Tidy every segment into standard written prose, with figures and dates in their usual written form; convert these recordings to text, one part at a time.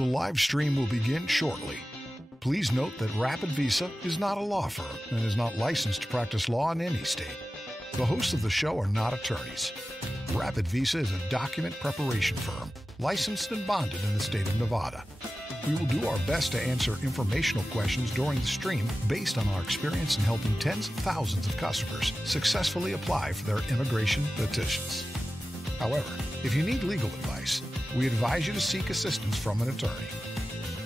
The live stream will begin shortly. Please note that RapidVisa is not a law firm and is not licensed to practice law in any state. The hosts of the show are not attorneys. RapidVisa is a document preparation firm, licensed and bonded in the state of Nevada. We will do our best to answer informational questions during the stream based on our experience in helping tens of thousands of customers successfully apply for their immigration petitions. However, if you need legal advice, we advise you to seek assistance from an attorney.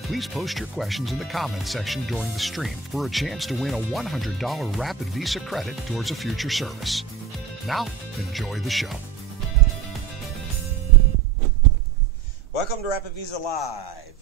Please post your questions in the comments section during the stream for a chance to win a $100 RapidVisa credit towards a future service. Now, enjoy the show. Welcome to RapidVisa Live.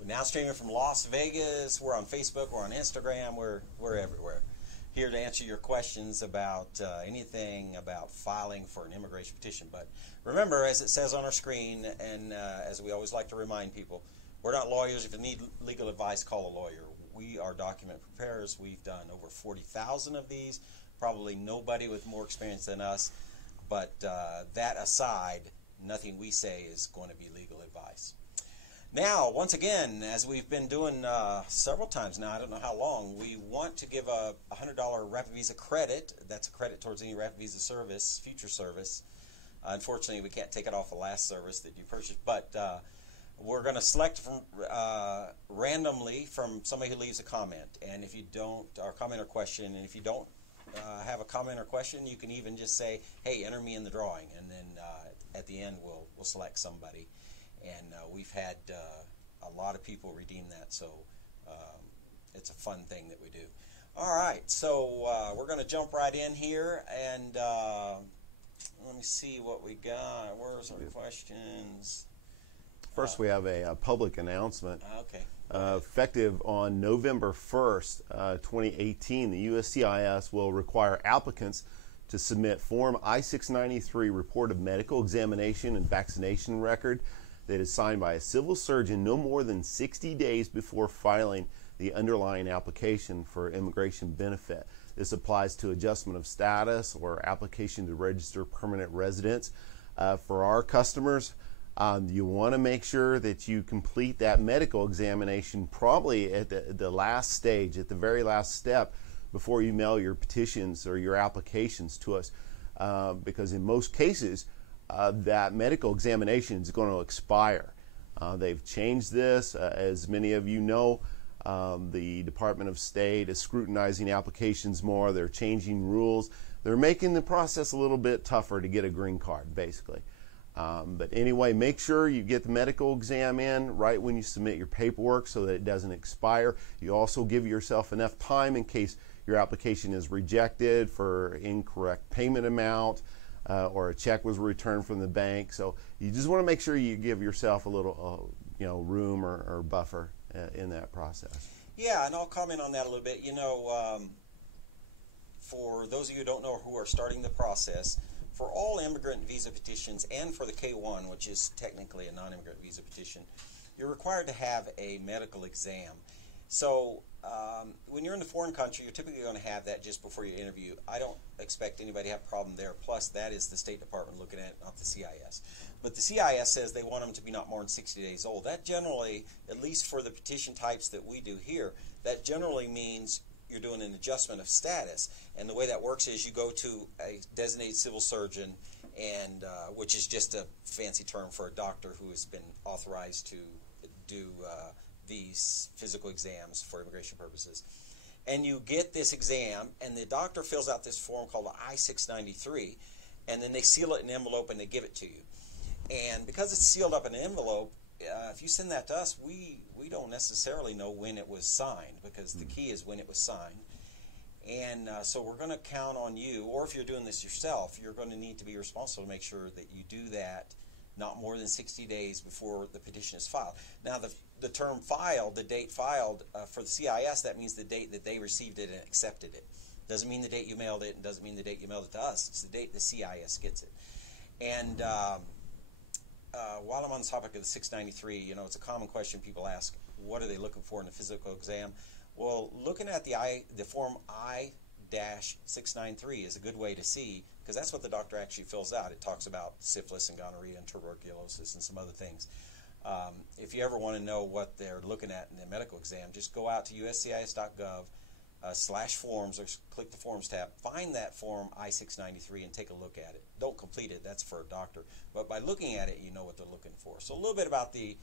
We're now streaming from Las Vegas. We're on Facebook, we're on Instagram, we're everywhere. Here to answer your questions about anything about filing for an immigration petition. But remember, as it says on our screen, and as we always like to remind people, we're not lawyers. If you need legal advice, call a lawyer. We are document preparers. We've done over 40,000 of these. Probably nobody with more experience than us. But that aside, nothing we say is going to be legal advice. Now, once again, as we've been doing several times now, I don't know how long, we want to give a $100 RapidVisa credit. That's a credit towards any RapidVisa service, future service. Unfortunately, we can't take it off the last service that you purchased, but we're going to select from randomly from somebody who leaves a comment. And if you don't, or comment or question, and if you don't have a comment or question, you can even just say, hey, enter me in the drawing, and then at the end we'll select somebody. And we've had a lot of people redeem that, so it's a fun thing that we do. All right, so we're going to jump right in here, and let me see what we got. Where's our questions? First, we have a public announcement. Okay. Effective on November 1st, 2018, the USCIS will require applicants to submit Form I-693 report of medical examination and vaccination record that is signed by a civil surgeon no more than 60 days before filing the underlying application for immigration benefit. This applies to adjustment of status or application to register permanent residence. For our customers, you want to make sure that you complete that medical examination probably at the last stage, at the very last step, before you mail your petitions or your applications to us, because in most cases, that medical examination is going to expire. They've changed this. As many of you know, the Department of State is scrutinizing applications more. They're changing rules. They're making the process a little bit tougher to get a green card, basically. But anyway, make sure you get the medical exam in right when you submit your paperwork so that it doesn't expire. You also give yourself enough time in case your application is rejected for incorrect payment amount, or a check was returned from the bank. So you just want to make sure you give yourself a little room or buffer in that process. Yeah, and I'll comment on that a little bit. You know, for those of you who don't know who are starting the process, for all immigrant visa petitions and for the K-1, which is technically a non-immigrant visa petition, you're required to have a medical exam. So when you're in the foreign country, you're typically going to have that just before your interview. I don't expect anybody to have a problem there. Plus, that is the State Department looking at it, not the CIS. But the CIS says they want them to be not more than 60 days old. That generally, at least for the petition types that we do here, that generally means you're doing an adjustment of status. And the way that works is you go to a designated civil surgeon, and which is just a fancy term for a doctor who has been authorized to do these physical exams for immigration purposes. And you get this exam, and the doctor fills out this form called the I-693, and then they seal it in an envelope and they give it to you. And because it's sealed up in an envelope, if you send that to us, we don't necessarily know when it was signed, because the key is when it was signed. And so we're going to count on you, or if you're doing this yourself, you're going to need to be responsible to make sure that you do that not more than 60 days before the petition is filed. Now, the term filed, the date filed for the CIS, that means the date that they received it and accepted it. Doesn't mean the date you mailed it, and doesn't mean the date you mailed it to us. It's the date the CIS gets it. And while I'm on the topic of the 693, you know, it's a common question people ask, what are they looking for in a physical exam? Well, looking at the form I-693 is a good way to see, because that's what the doctor actually fills out. It talks about syphilis and gonorrhea and tuberculosis and some other things. If you ever want to know what they're looking at in the medical exam, just go out to uscis.gov/forms or click the Forms tab. Find that form I-693 and take a look at it. Don't complete it. That's for a doctor. But by looking at it, you know what they're looking for. So a little bit about the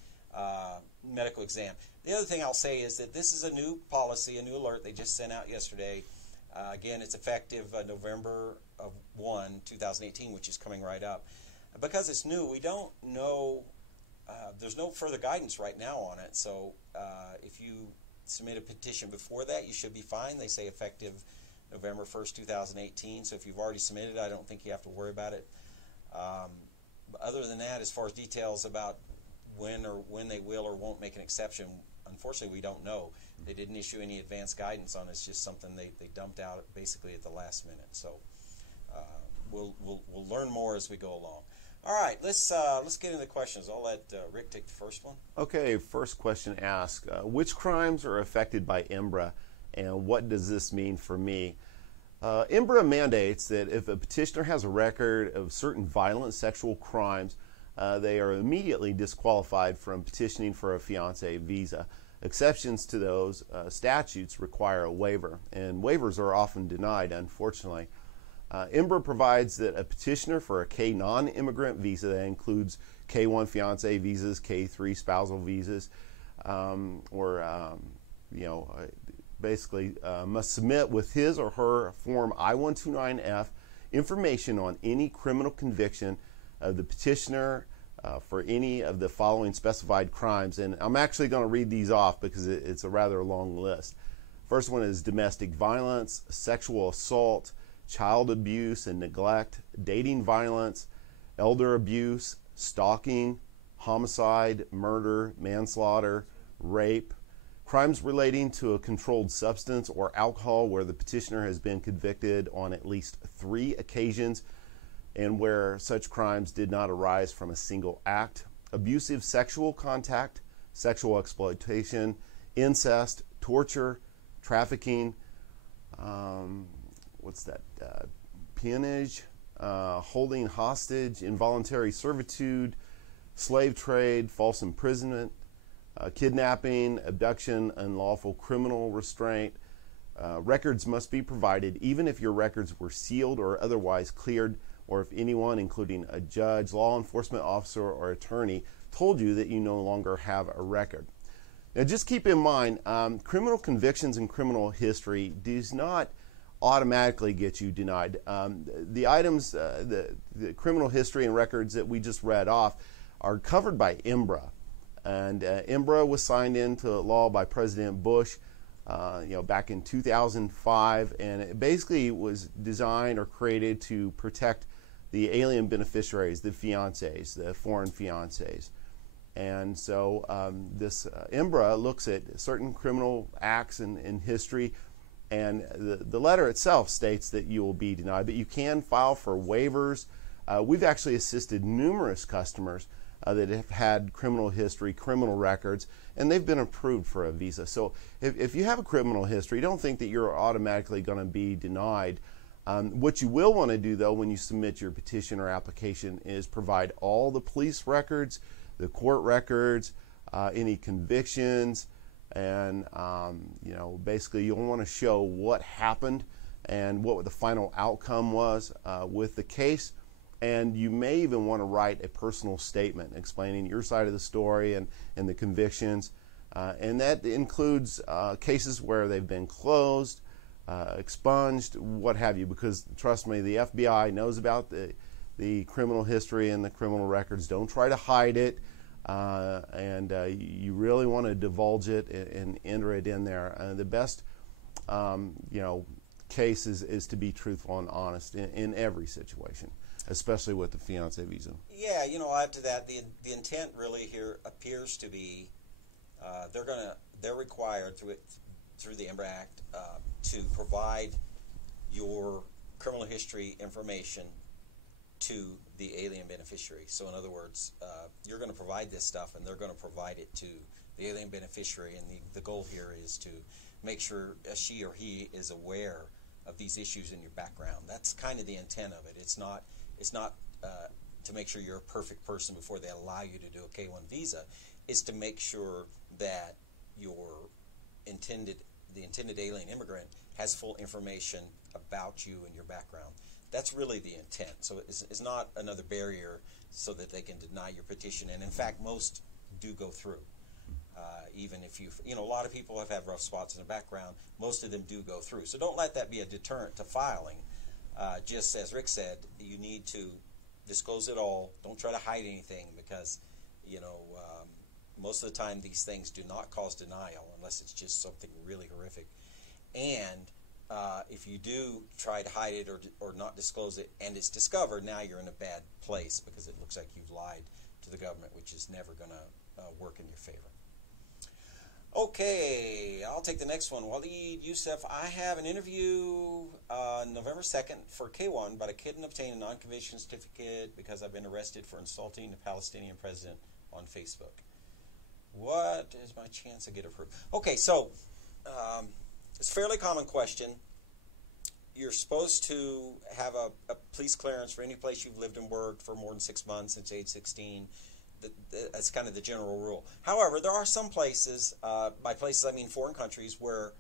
medical exam. The other thing I'll say is that this is a new policy, a new alert they just sent out yesterday. Again, it's effective November 1, 2018, which is coming right up. Because it's new, we don't know, there's no further guidance right now on it. So if you submit a petition before that, you should be fine. They say effective November 1st, 2018. So if you've already submitted, I don't think you have to worry about it. But other than that, as far as details about when they will or won't make an exception, unfortunately, we don't know. They didn't issue any advance guidance on it. It's just something they dumped out basically at the last minute. So we'll learn more as we go along. All right, let's get into the questions. I'll let Rick take the first one. Okay, first question asks, which crimes are affected by IMBRA, and what does this mean for me? IMBRA mandates that if a petitioner has a record of certain violent sexual crimes, they are immediately disqualified from petitioning for a fiancé visa. Exceptions to those statutes require a waiver, and waivers are often denied, unfortunately. IMBRA provides that a petitioner for a K non-immigrant visa, that includes K1 fiancé visas, K3 spousal visas, basically must submit with his or her Form I-129F information on any criminal conviction of the petitioner for any of the following specified crimes. And I'm actually going to read these off because it's a rather long list. First one is domestic violence, sexual assault, child abuse and neglect, dating violence, elder abuse, stalking, homicide, murder, manslaughter, rape, crimes relating to a controlled substance or alcohol where the petitioner has been convicted on at least 3 occasions and where such crimes did not arise from a single act, abusive sexual contact, sexual exploitation, incest, torture, trafficking, peonage, holding hostage, involuntary servitude, slave trade, false imprisonment, kidnapping, abduction, unlawful criminal restraint. Records must be provided even if your records were sealed or otherwise cleared, or if anyone, including a judge, law enforcement officer, or attorney, told you that you no longer have a record. Now just keep in mind, criminal convictions and criminal history does not automatically get you denied. The items, the criminal history and records that we just read off are covered by IMBRA. And IMBRA was signed into law by President Bush back in 2005, and it basically was designed or created to protect the alien beneficiaries, the fiancés, the foreign fiancés. And so this IMBRA looks at certain criminal acts in history, and the letter itself states that you will be denied, but you can file for waivers. We've actually assisted numerous customers that have had criminal history, criminal records, and they've been approved for a visa. So if you have a criminal history, don't think that you're automatically going to be denied. What you will want to do, though, when you submit your petition or application is provide all the police records, the court records, any convictions, and basically you'll want to show what happened and what the final outcome was with the case. And you may even want to write a personal statement explaining your side of the story and the convictions. And that includes cases where they've been closed, expunged, what have you, because trust me, the FBI knows about the criminal history and the criminal records. Don't try to hide it. You really want to divulge it and enter it in there. The best case is to be truthful and honest in every situation, especially with the fiancé visa. Yeah, add to that, the intent really here appears to be they're required through the IMBRA Act to provide your criminal history information to the alien beneficiary. So in other words, you're going to provide this stuff and they're going to provide it to the alien beneficiary, and the goal here is to make sure she or he is aware of these issues in your background. That's kind of the intent of it. It's not to make sure you're a perfect person before they allow you to do a K-1 visa. is to make sure that the intended alien immigrant has full information about you and your background. That's really the intent. So it's not another barrier so that they can deny your petition. And in fact, most do go through. Even if a lot of people have had rough spots in the background, most of them do go through. So don't let that be a deterrent to filing. Just as Rick said, you need to disclose it all. Don't try to hide anything because, most of the time these things do not cause denial unless it's just something really horrific. And if you do try to hide it or not disclose it and it's discovered, now you're in a bad place because it looks like you've lied to the government, which is never going to work in your favor. Okay, I'll take the next one. Waleed Youssef, I have an interview November 2nd for K1, but I couldn't obtain a non-conviction certificate because I've been arrested for insulting the Palestinian president on Facebook. What is my chance to get approved? Okay, so it's a fairly common question. You're supposed to have a police clearance for any place you've lived and worked for more than 6 months since age 16. That's kind of the general rule. However, there are some places, by places I mean foreign countries, where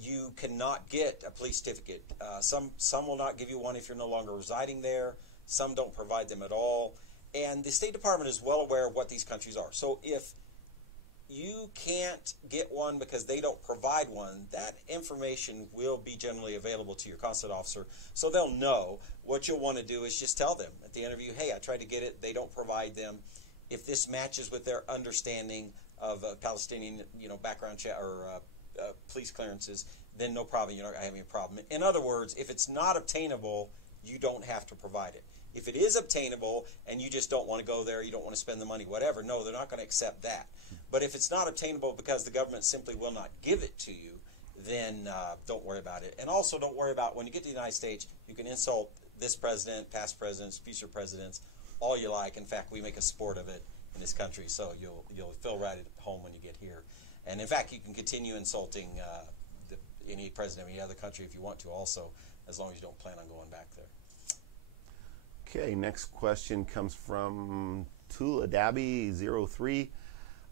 you cannot get a police certificate. Some will not give you one if you're no longer residing there. Some don't provide them at all. And the State Department is well aware of what these countries are. So if you can't get one because they don't provide one, that information will be generally available to your consulate officer, so they'll know. What you'll want to do is just tell them at the interview, hey, I tried to get it, they don't provide them. If this matches with their understanding of Palestinian background check or police clearances, then no problem, you're not going to have any problem. In other words, if it's not obtainable, you don't have to provide it. If it is obtainable and you just don't want to go there, you don't want to spend the money, whatever, no, they're not going to accept that. But if it's not obtainable because the government simply will not give it to you, then don't worry about it. And also don't worry about when you get to the United States, you can insult this president, past presidents, future presidents, all you like. In fact, we make a sport of it in this country, so you'll feel right at home when you get here. And in fact, you can continue insulting any president of any other country if you want to also, as long as you don't plan on going back there. Okay, next question comes from Tuladabi03.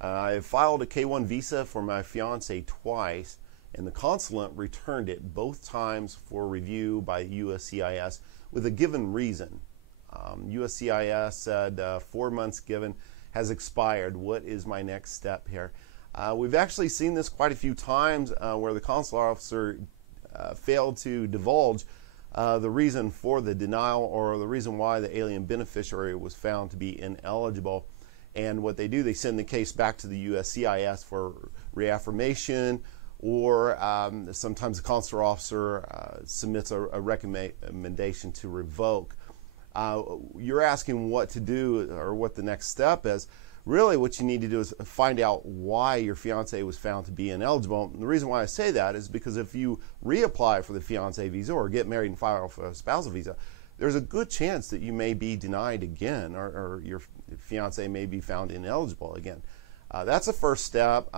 I filed a K1 visa for my fiance twice, and the consulate returned it both times for review by USCIS with a given reason. USCIS said 4 months given has expired. What is my next step here? We've actually seen this quite a few times where the consular officer failed to divulge the reason for the denial or the reason why the alien beneficiary was found to be ineligible. And what they do, they send the case back to the USCIS for reaffirmation, or sometimes the consular officer submits a recommendation to revoke. You're asking what to do or what the next step is. Really what you need to do is find out why your fiance was found to be ineligible. And the reason why I say that is because if you reapply for the fiance visa or get married and file for a spousal visa, there's a good chance that you may be denied again, or your fiance may be found ineligible again. That's the first step.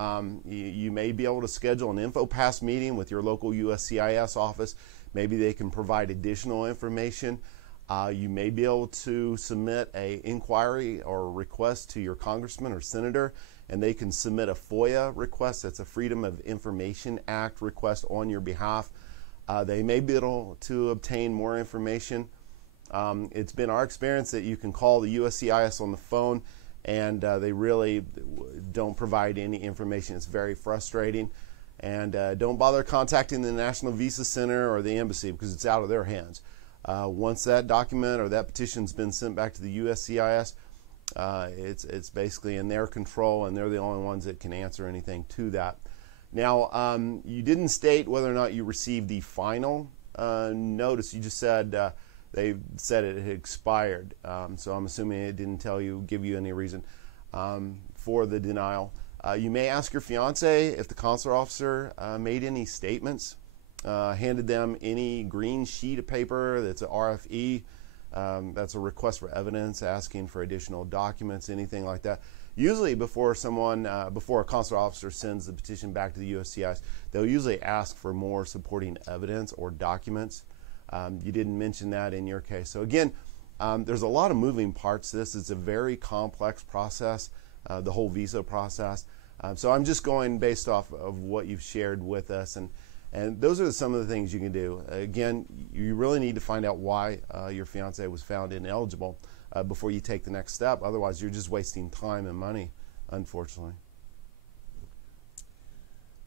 You may be able to schedule an InfoPass meeting with your local USCIS office. Maybe they can provide additional information. You may be able to submit an inquiry or request to your congressman or senator, and they can submit a FOIA request. That's a Freedom of Information Act request on your behalf. They may be able to obtain more information. It's been our experience that you can call the USCIS on the phone, and they really don't provide any information. It's very frustrating. And don't bother contacting the National Visa Center or the embassy because it's out of their hands. Once that document or that petition's been sent back to the USCIS, it's basically in their control, and they're the only ones that can answer anything to that. Now, you didn't state whether or not you received the final notice. You just said they said it had expired, so I'm assuming it didn't give you any reason for the denial. You may ask your fiance if the consular officer made any statements, handed them any green sheet of paper that's an RFE, that's a request for evidence, asking for additional documents, anything like that. Usually before a consular officer sends the petition back to the USCIS, they'll usually ask for more supporting evidence or documents. You didn't mention that in your case. So again, there's a lot of moving parts to this. It's a very complex process. the whole visa process. So I'm just going based off of what you've shared with us, and those are some of the things you can do. Again, you really need to find out why your fiance was found ineligible before you take the next step. Otherwise, you're just wasting time and money, unfortunately.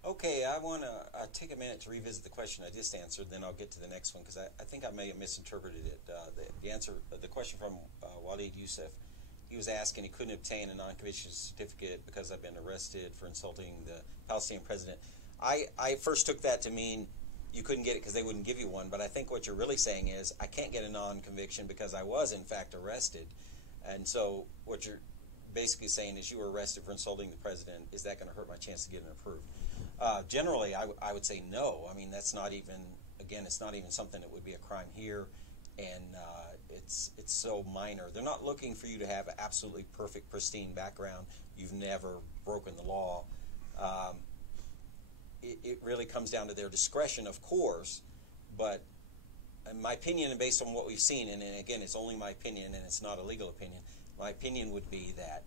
Okay, I want to take a minute to revisit the question I just answered, then I'll get to the next one, because I think I may have misinterpreted it. The question from Walid Youssef, he was asking he couldn't obtain a non-conviction certificate because I've been arrested for insulting the Palestinian president. I first took that to mean you couldn't get it because they wouldn't give you one, but I think what you're really saying is I can't get a non-conviction because I was in fact arrested. And so what you're basically saying is you were arrested for insulting the president. Is that going to hurt my chance to get it approved? Generally, I would say no. I mean, that's not even, again, it's not even something that would be a crime here, and it's so minor. They're not looking for you to have an absolutely perfect, pristine background. You've never broken the law. It really comes down to their discretion, of course, but in my opinion, and based on what we've seen, and again, it's only my opinion and it's not a legal opinion, my opinion would be that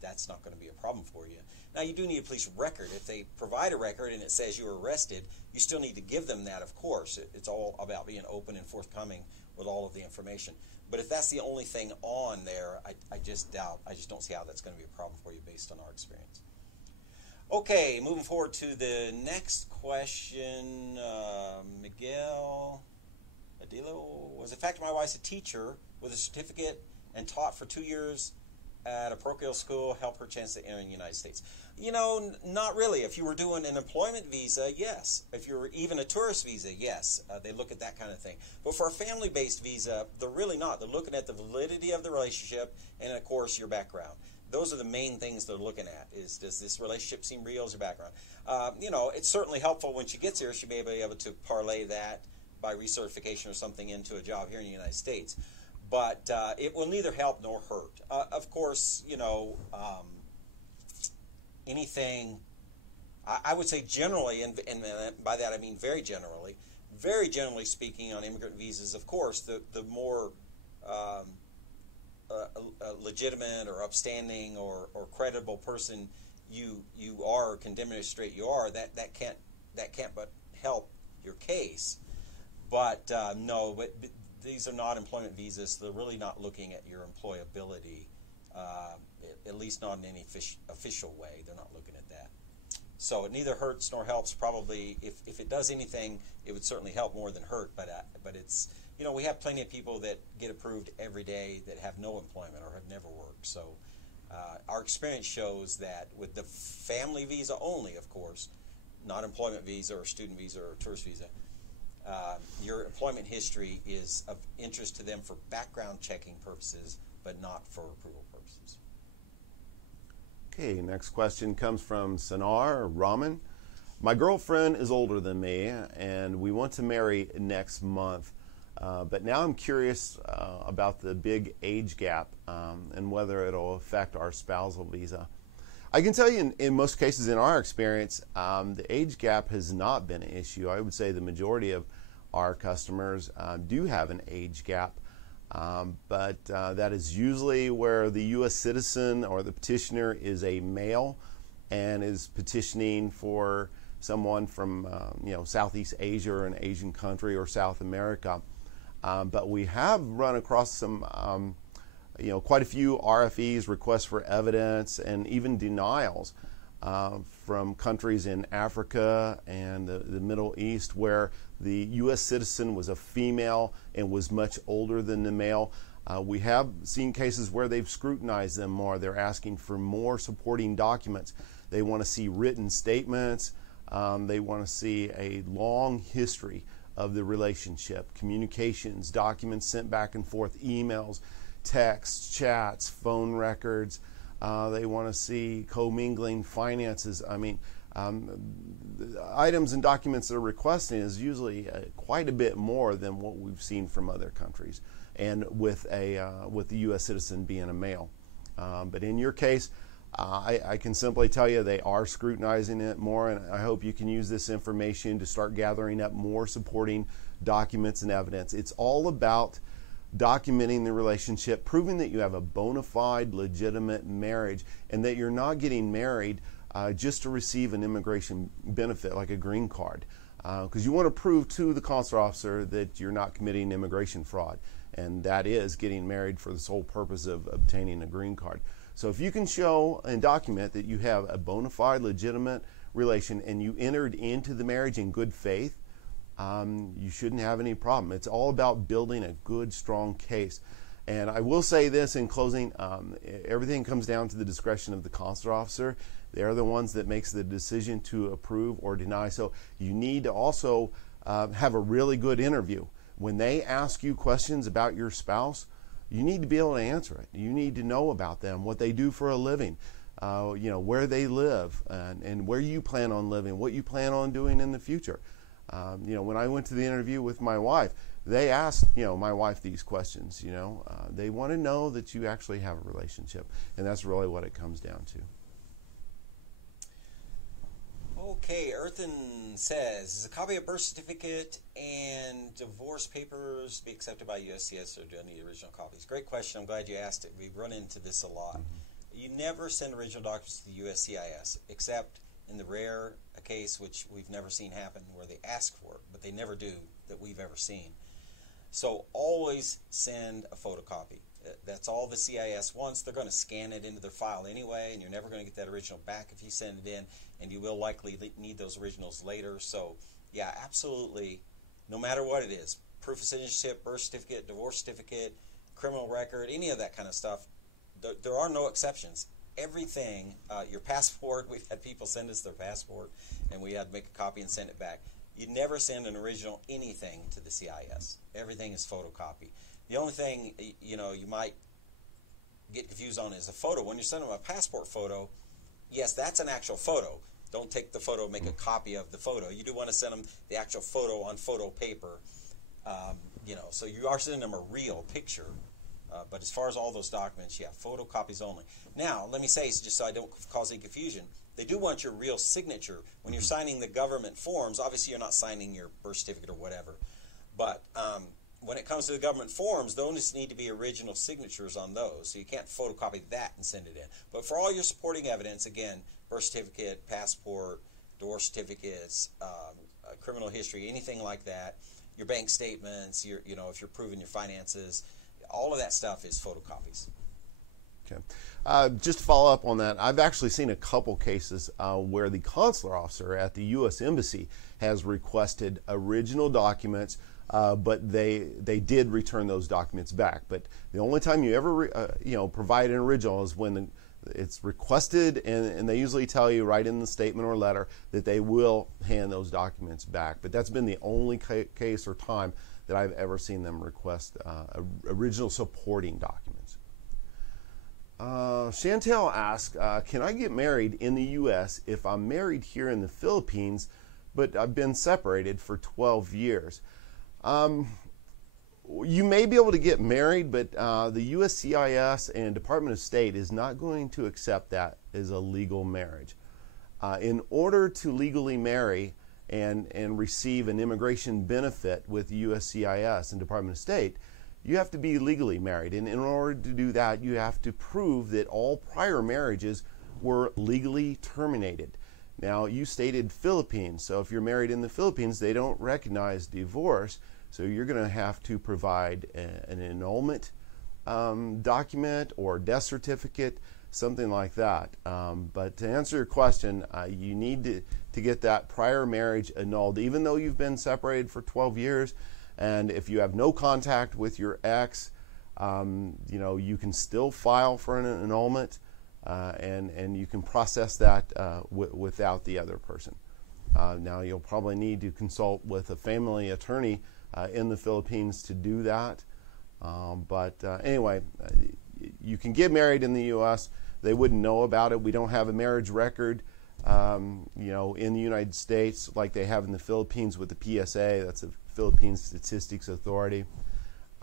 that's not going to be a problem for you. Now, you do need a police record. If they provide a record and it says you were arrested, you still need to give them that, of course. It's all about being open and forthcoming with all of the information. But if that's the only thing on there, I just don't see how that's going to be a problem for you based on our experience. Okay, moving forward to the next question. Miguel Adilo, was the fact my wife's a teacher with a certificate and taught for 2 years at a parochial school help her chance to enter in the United States? You know, not really. If you were doing an employment visa, yes. If you were even a tourist visa, yes. They look at that kind of thing. But for a family-based visa, they're really not. They're looking at the validity of the relationship and, of course, your background. Those are the main things they're looking at, is does this relationship seem real as your background? You know, it's certainly helpful when she gets here. She may be able to parlay that by recertification or something into a job here in the United States. But it will neither help nor hurt. Of course, you know, anything, I would say generally, and by that I mean very generally speaking on immigrant visas, of course, the more legitimate or upstanding or credible person you are or can demonstrate you are, that can't but help your case. But no, but these are not employment visas. They're really not looking at your employability, at least not in any official way. They're not looking at that. So it neither hurts nor helps. Probably, if it does anything, it would certainly help more than hurt. But it's, you know, we have plenty of people that get approved every day that have no employment or have never worked. So our experience shows that with the family visa only, of course, not employment visa or student visa or tourist visa, your employment history is of interest to them for background checking purposes, but not for approval purposes. Okay, next question comes from Sanar Rahman. My girlfriend is older than me, and we want to marry next month. But now I'm curious about the big age gap and whether it'll affect our spousal visa. I can tell you in most cases in our experience, the age gap has not been an issue. I would say the majority of our customers do have an age gap, but that is usually where the U.S. citizen or the petitioner is a male and is petitioning for someone from Southeast Asia or an Asian country or South America. But we have run across some quite a few RFEs, requests for evidence, and even denials from countries in Africa and the Middle East where the U.S. citizen was a female and was much older than the male. We have seen cases where they've scrutinized them more. They're asking for more supporting documents. They want to see written statements. They want to see a long history of the relationship, communications, documents sent back and forth, emails, texts, chats, phone records. They want to see commingling finances. I mean, the items and documents they're requesting is usually quite a bit more than what we've seen from other countries, and with the U.S. citizen being a male. But in your case, I can simply tell you they are scrutinizing it more, and I hope you can use this information to start gathering up more supporting documents and evidence. It's all about documenting the relationship, proving that you have a bona fide, legitimate marriage, and that you're not getting married just to receive an immigration benefit like a green card. Because you want to prove to the consular officer that you're not committing immigration fraud, and that is getting married for the sole purpose of obtaining a green card. So if you can show and document that you have a bona fide, legitimate relation and you entered into the marriage in good faith, you shouldn't have any problem. It's all about building a good, strong case. And I will say this in closing, everything comes down to the discretion of the consular officer. They're the ones that makes the decision to approve or deny. So you need to also have a really good interview. When they ask you questions about your spouse, you need to be able to answer it. You need to know about them, what they do for a living, where they live, and where you plan on living, what you plan on doing in the future. When I went to the interview with my wife, they asked, my wife these questions. They want to know that you actually have a relationship, and that's really what it comes down to. Okay, Earthen says, is a copy of birth certificate and divorce papers be accepted by USCIS, or do I need original copies? Great question. I'm glad you asked it. We've run into this a lot. Mm-hmm. You never send original documents to the USCIS, except in the rare case, which we've never seen happen, where they ask for it, but they never do that we've ever seen. So always send a photocopy. That's all the CIS wants. They're going to scan it into their file anyway, and you're never going to get that original back if you send it in, and you will likely need those originals later. So, yeah, absolutely, no matter what it is, proof of citizenship, birth certificate, divorce certificate, criminal record, any of that kind of stuff, there are no exceptions. Everything, your passport, we've had people send us their passport, and we had to make a copy and send it back. You never send an original anything to the CIS. Everything is photocopy. The only thing, you might get confused on is a photo. When you're sending them a passport photo, yes, that's an actual photo. Don't take the photo and make a copy of the photo. You do want to send them the actual photo on photo paper, so you are sending them a real picture. But as far as all those documents, yeah, photocopies only. Now, let me say, just so I don't cause any confusion, they do want your real signature. When you're signing the government forms, obviously you're not signing your birth certificate or whatever. But when it comes to the government forms, those need to be original signatures on those. So you can't photocopy that and send it in. But for all your supporting evidence, again, birth certificate, passport, divorce certificates, criminal history, anything like that, your bank statements, if you're proving your finances, all of that stuff is photocopies. Okay. Just to follow up on that, I've actually seen a couple cases where the consular officer at the U.S. Embassy has requested original documents, but they did return those documents back. But the only time you ever provide an original is when it's requested, and they usually tell you right in the statement or letter that they will hand those documents back. But that's been the only case or time that I've ever seen them request original supporting documents. Chantel asks, can I get married in the U.S. if I'm married here in the Philippines, but I've been separated for 12 years? You may be able to get married, but the USCIS and Department of State is not going to accept that as a legal marriage. In order to legally marry and receive an immigration benefit with USCIS and Department of State, you have to be legally married. And in order to do that, you have to prove that all prior marriages were legally terminated. Now, you stated Philippines, so if you're married in the Philippines, they don't recognize divorce, so you're going to have to provide an annulment document or death certificate, something like that. But to answer your question, you need to get that prior marriage annulled, even though you've been separated for 12 years. And if you have no contact with your ex, you can still file for an annulment, and you can process that without the other person. Now, you'll probably need to consult with a family attorney in the Philippines to do that. Anyway, you can get married in the U.S. They wouldn't know about it. We don't have a marriage record, in the United States like they have in the Philippines with the PSA. That's the Philippine Statistics Authority.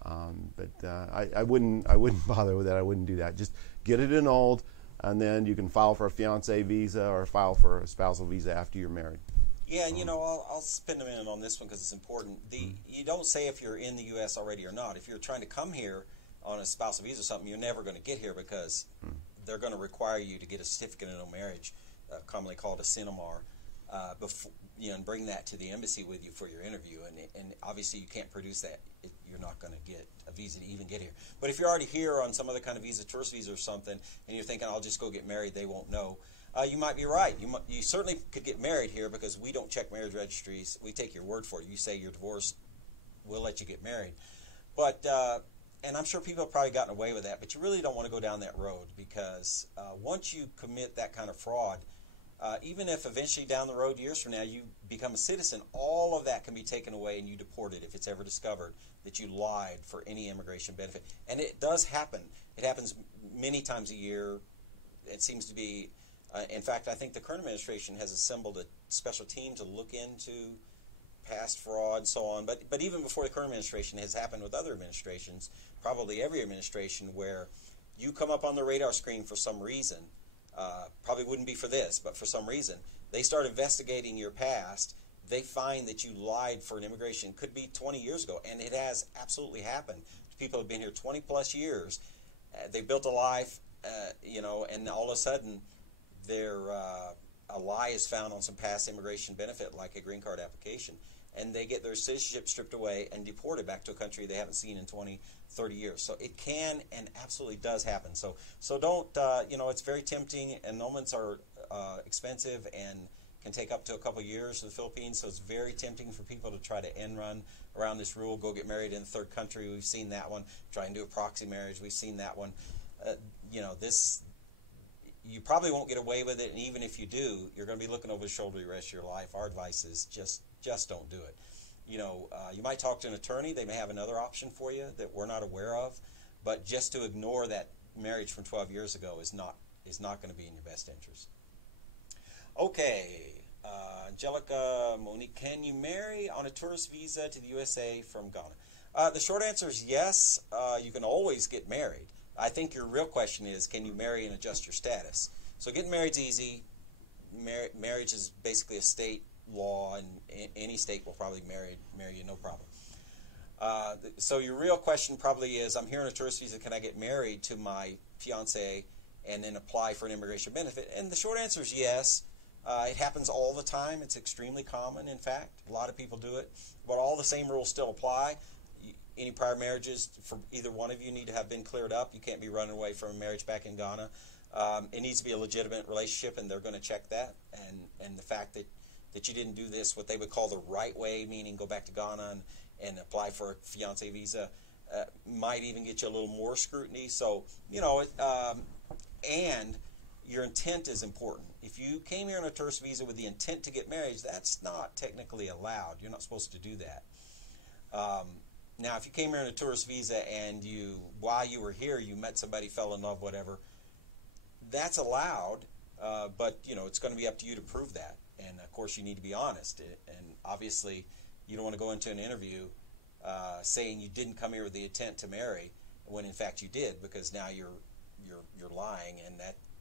I wouldn't bother with that. I wouldn't do that. Just get it annulled, and then you can file for a fiancé visa or file for a spousal visa after you're married. Yeah, and I'll spend a minute on this one because it's important. You don't say if you're in the U.S. already or not. If you're trying to come here on a spousal visa or something, you're never going to get here because they're going to require you to get a certificate of no marriage, commonly called a CINMAR, before, and bring that to the embassy with you for your interview. And obviously you can't produce that. You're not going to get a visa to even get here. But if you're already here on some other kind of visa, tourist visa or something, and you're thinking, I'll just go get married, they won't know. You might be right. You certainly could get married here because we don't check marriage registries. We take your word for it. You say you're divorced, we'll let you get married. But and I'm sure people have probably gotten away with that, but you really don't want to go down that road because once you commit that kind of fraud, even if eventually down the road, years from now, you become a citizen, all of that can be taken away and you deported if it's ever discovered that you lied for any immigration benefit. And it does happen. It happens many times a year. It seems to be... in fact, I think the current administration has assembled a special team to look into past fraud and so on. But even before the current administration, it has happened with other administrations, probably every administration, where you come up on the radar screen for some reason. Probably wouldn't be for this, but for some reason. They start investigating your past. They find that you lied for an immigration. Could be 20 years ago, and it has absolutely happened. People have been here 20 plus years. They built a life, and all of a sudden, a lie is found on some past immigration benefit, like a green card application, and they get their citizenship stripped away and deported back to a country they haven't seen in 20, 30 years. So it can and absolutely does happen. So don't, it's very tempting. Annulments are expensive and can take up to a couple years in the Philippines, so it's very tempting for people to try to end run around this rule, go get married in a third country. We've seen that one. Try and do a proxy marriage. We've seen that one. You probably won't get away with it, and even if you do, you're going to be looking over the shoulder the rest of your life. Our advice is just don't do it. You might talk to an attorney. They may have another option for you that we're not aware of, but just to ignore that marriage from 12 years ago is not going to be in your best interest. Okay, Angelica, Monique, can you marry on a tourist visa to the USA from Ghana? The short answer is yes. You can always get married. I think your real question is, can you marry and adjust your status? So getting married is easy. Marriage is basically a state law, and any state will probably marry you, no problem. So your real question probably is, I'm here on a tourist visa, can I get married to my fiance and then apply for an immigration benefit? And the short answer is yes. It happens all the time. It's extremely common, in fact. A lot of people do it. But all the same rules still apply. Any prior marriages for either one of you need to have been cleared up. You can't be running away from a marriage back in Ghana. It needs to be a legitimate relationship, and they're going to check that. And the fact that you didn't do this, what they would call the right way, meaning go back to Ghana and apply for a fiancé visa, might even get you a little more scrutiny. So, and your intent is important. If you came here on a tourist visa with the intent to get married, that's not technically allowed. You're not supposed to do that. Now, if you came here on a tourist visa and while you were here, you met somebody, fell in love, whatever, that's allowed, but, it's going to be up to you to prove that. And, of course, you need to be honest. And, obviously, you don't want to go into an interview saying you didn't come here with the intent to marry when, in fact, you did, because now you're lying, and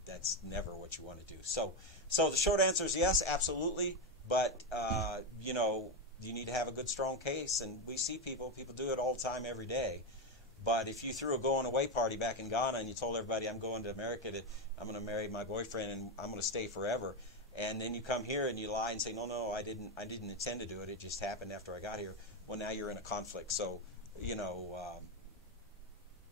that's never what you want to do. So the short answer is yes, absolutely, but, you need to have a good, strong case, and we see people do it all the time, every day. But if you threw a going-away party back in Ghana and you told everybody, I'm going to America, I'm going to marry my boyfriend, and I'm going to stay forever, and then you come here and you lie and say, no, I didn't intend to do it, it just happened after I got here, well, now you're in a conflict. So,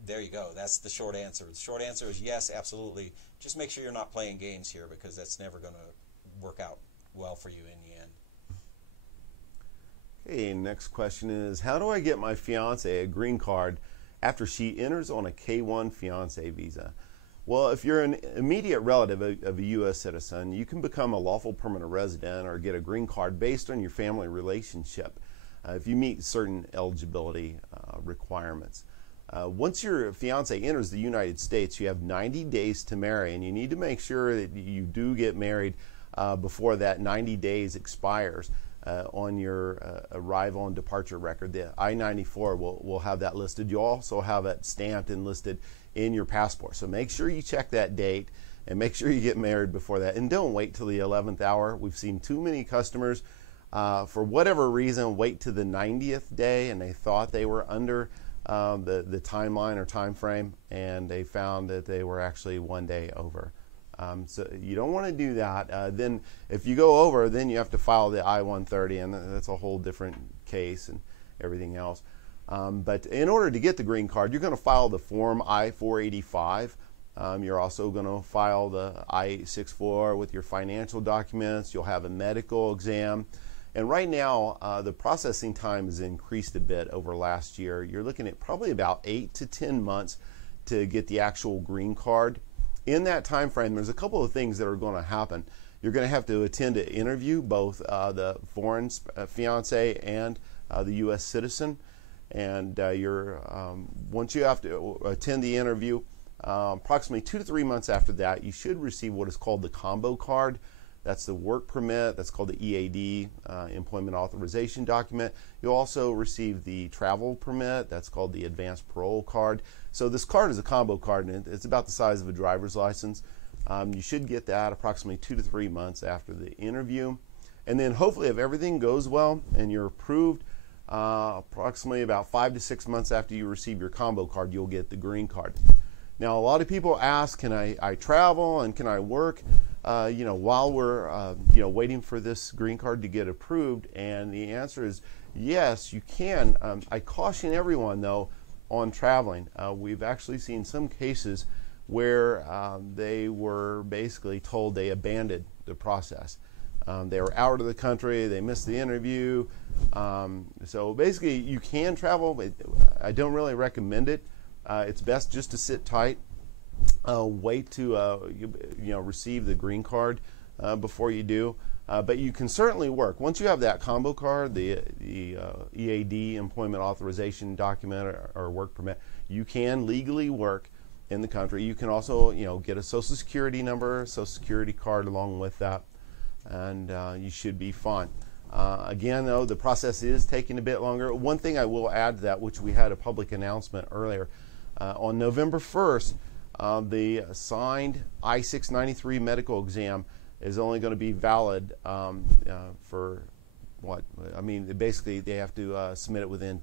there you go. That's the short answer. The short answer is yes, absolutely. Just make sure you're not playing games here, because that's never going to work out well for you in the end. Okay, next question is, how do I get my fiance a green card after she enters on a K-1 fiance visa? Well, if you're an immediate relative of a U.S. citizen, you can become a lawful permanent resident or get a green card based on your family relationship if you meet certain eligibility requirements. Once your fiance enters the United States, you have 90 days to marry, and you need to make sure that you do get married before that 90 days expires. On your arrival and departure record. The I-94 will have that listed. You'll also have it stamped and listed in your passport. So make sure you check that date and make sure you get married before that. And don't wait till the 11th hour. We've seen too many customers for whatever reason, wait to the 90th day, and they thought they were under the timeline or time frame, and they found that they were actually 1 day over. So you don't want to do that. Then if you go over, then you have to file the I-130, and that's a whole different case and everything else. But in order to get the green card, you're going to file the Form I-485. You're also going to file the I-864 with your financial documents. You'll have a medical exam. And right now, the processing time has increased a bit over last year. You're looking at probably about 8 to 10 months to get the actual green card. In that time frame, there's a couple of things that are going to happen. You're going to have to attend an interview, both the foreign fiance and the U.S. citizen. And once you have to attend the interview, approximately 2 to 3 months after that, you should receive what is called the combo card. That's the work permit. That's called the EAD, Employment Authorization Document. You'll also receive the travel permit. That's called the Advanced Parole Card. So this card is a combo card, and it's about the size of a driver's license. You should get that approximately 2 to 3 months after the interview. And then hopefully, if everything goes well and you're approved, approximately about 5 to 6 months after you receive your combo card, you'll get the green card. Now, a lot of people ask, can I travel and can I work? While we're waiting for this green card to get approved, and the answer is yes, you can. I caution everyone though on traveling. We've actually seen some cases where they were basically told they abandoned the process. They were out of the country, they missed the interview. So basically, you can travel, but I don't really recommend it. It's best just to sit tight. Wait to receive the green card before you do, but you can certainly work. Once you have that combo card, the EAD, Employment Authorization Document or work permit, you can legally work in the country. You can also get a Social Security number, Social Security card along with that, and you should be fine. Again, though, the process is taking a bit longer. One thing I will add to that, which we had a public announcement earlier, on November 1st, the signed I-693 medical exam is only going to be valid for what? I mean, basically they have to submit it within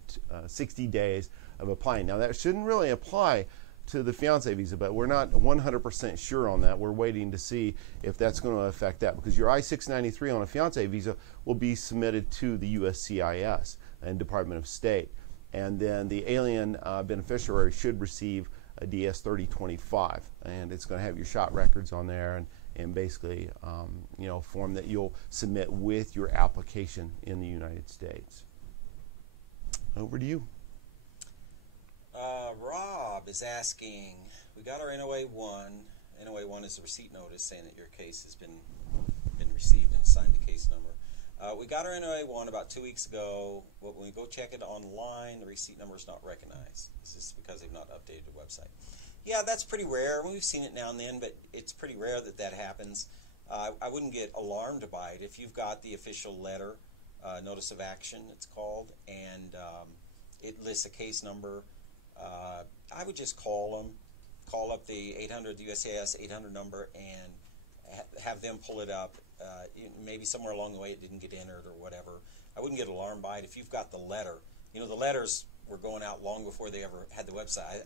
60 days of applying. Now, that shouldn't really apply to the fiancé visa, but we're not 100% sure on that. We're waiting to see if that's going to affect that, because your I-693 on a fiancé visa will be submitted to the USCIS and Department of State. And then the alien beneficiary should receive a DS-3025, and it's going to have your shot records on there, and basically a form that you'll submit with your application in the United States. Over to you. Rob is asking, we got our NOA-1. NOA-1 is a receipt notice saying that your case has been received and assigned the case number. We got our NOA-1 about 2 weeks ago, but when we go check it online, the receipt number is not recognized. Is this because they've not updated the website? Yeah, that's pretty rare. We've seen it now and then, but it's pretty rare that happens. I wouldn't get alarmed by it. If you've got the official letter, notice of action, it's called, and it lists a case number, I would just call them, call up the 800, the USCIS 800 number, and have them pull it up. Maybe somewhere along the way it didn't get entered or whatever. I wouldn't get alarmed by it. If you've got the letter, the letters were going out long before they ever had the website.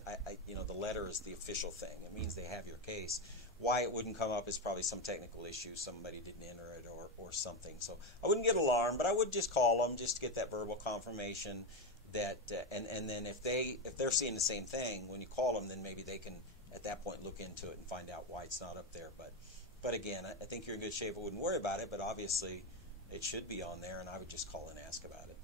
The letter is the official thing. It means they have your case. Why it wouldn't come up is probably some technical issue. Somebody didn't enter it or something. So I wouldn't get alarmed, but I would just call them just to get that verbal confirmation that, and then if they're seeing the same thing, when you call them, then maybe they can at that point look into it and find out why it's not up there. But again, I think you're in good shape. I wouldn't worry about it, but obviously it should be on there, and I would just call and ask about it.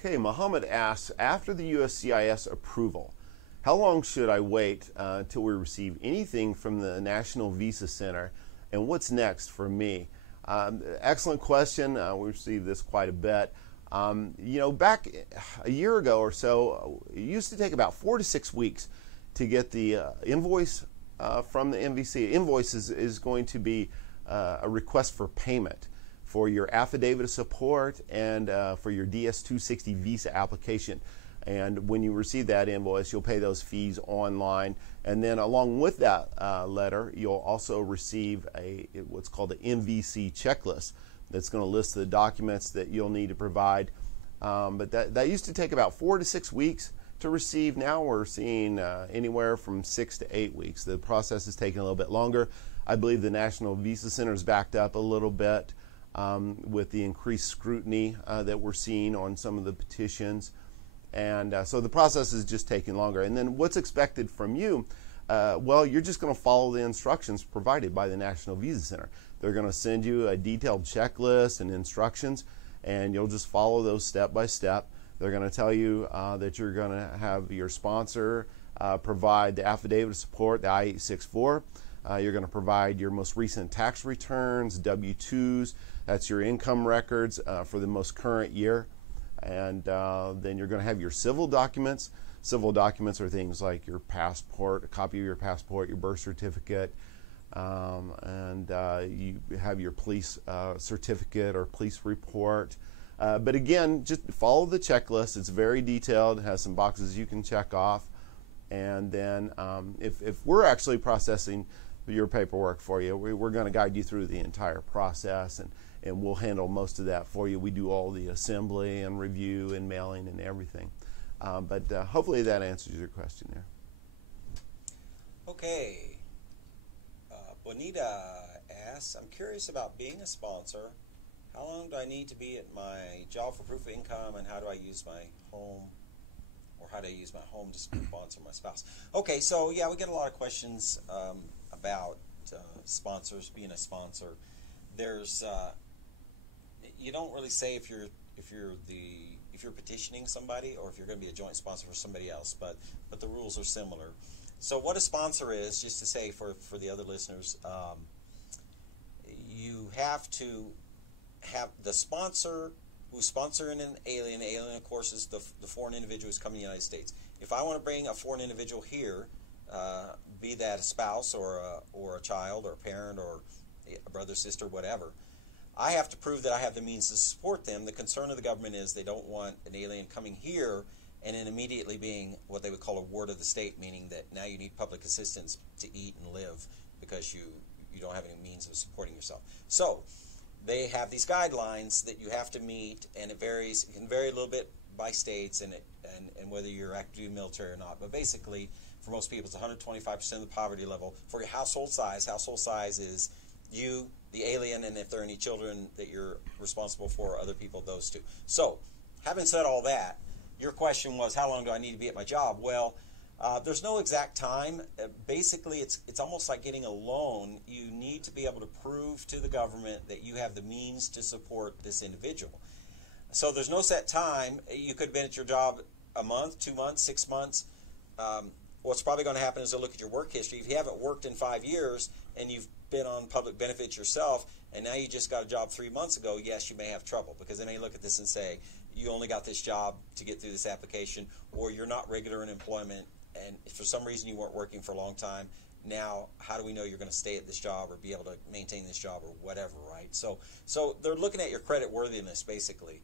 Okay, Muhammad asks, after the USCIS approval, how long should I wait until we receive anything from the National Visa Center, and what's next for me? Excellent question. We received this quite a bit. Back a year ago or so, it used to take about 4 to 6 weeks to get the invoice from the MVC. Invoice is going to be a request for payment for your affidavit of support and for your DS-260 visa application. And when you receive that invoice, you'll pay those fees online. And then along with that letter, you'll also receive what's called an MVC checklist. that's going to list the documents that you'll need to provide. But that used to take about 4 to 6 weeks to receive. Now we're seeing anywhere from 6 to 8 weeks. The process is taking a little bit longer. I believe the National Visa Center is backed up a little bit with the increased scrutiny that we're seeing on some of the petitions. And so the process is just taking longer. And then what's expected from you? Well, you're just going to follow the instructions provided by the National Visa Center. They're going to send you a detailed checklist and instructions, and you'll just follow those step by step. They're going to tell you that you're going to have your sponsor provide the affidavit of support, the I-864. You're going to provide your most recent tax returns, W-2s. That's your income records for the most current year. And then you're going to have your civil documents. Civil documents are things like your passport, a copy of your passport, your birth certificate, and you have your police certificate or police report. But again, just follow the checklist. It's very detailed. It has some boxes you can check off. And then if we're actually processing your paperwork for you, we're going to guide you through the entire process, and we'll handle most of that for you. We do all the assembly and review and mailing and everything. But hopefully that answers your question there. Okay. Bonita asks, I'm curious about being a sponsor. How long do I need to be at my job for proof of income, and how do I use my home, or how do I use my home to sponsor my spouse? Okay, so yeah, we get a lot of questions about sponsors, being a sponsor. There's you don't really say if you're petitioning somebody or if you're going to be a joint sponsor for somebody else, but the rules are similar. So what a sponsor is, just to say for the other listeners, you have to have the sponsor who's sponsoring an alien. Alien, of course, is the foreign individual who's coming to the United States. If I want to bring a foreign individual here, be that a spouse or a child or a parent or a brother, sister, whatever, I have to prove that I have the means to support them. The concern of the government is they don't want an alien coming here and then immediately being what they would call a ward of the state, meaning that now you need public assistance to eat and live because you don't have any means of supporting yourself. So they have these guidelines that you have to meet, and it varies. It can vary a little bit by states and whether you're active duty military or not. But basically, for most people, it's 125% of the poverty level. For your household size is you, the alien, and if there are any children that you're responsible for, other people, those two. So, having said all that, your question was, how long do I need to be at my job? Well, there's no exact time. Basically, it's almost like getting a loan. You need to be able to prove to the government that you have the means to support this individual. So there's no set time. You could have been at your job a month, 2 months, 6 months. What's probably going to happen is they'll look at your work history. If you haven't worked in 5 years and you've been on public benefits yourself, and now you just got a job 3 months ago, yes, you may have trouble, because they may look at this and say, you only got this job to get through this application, or you're not regular in employment, and if for some reason you weren't working for a long time. Now, how do we know you're going to stay at this job or be able to maintain this job or whatever, right? So they're looking at your credit worthiness, basically.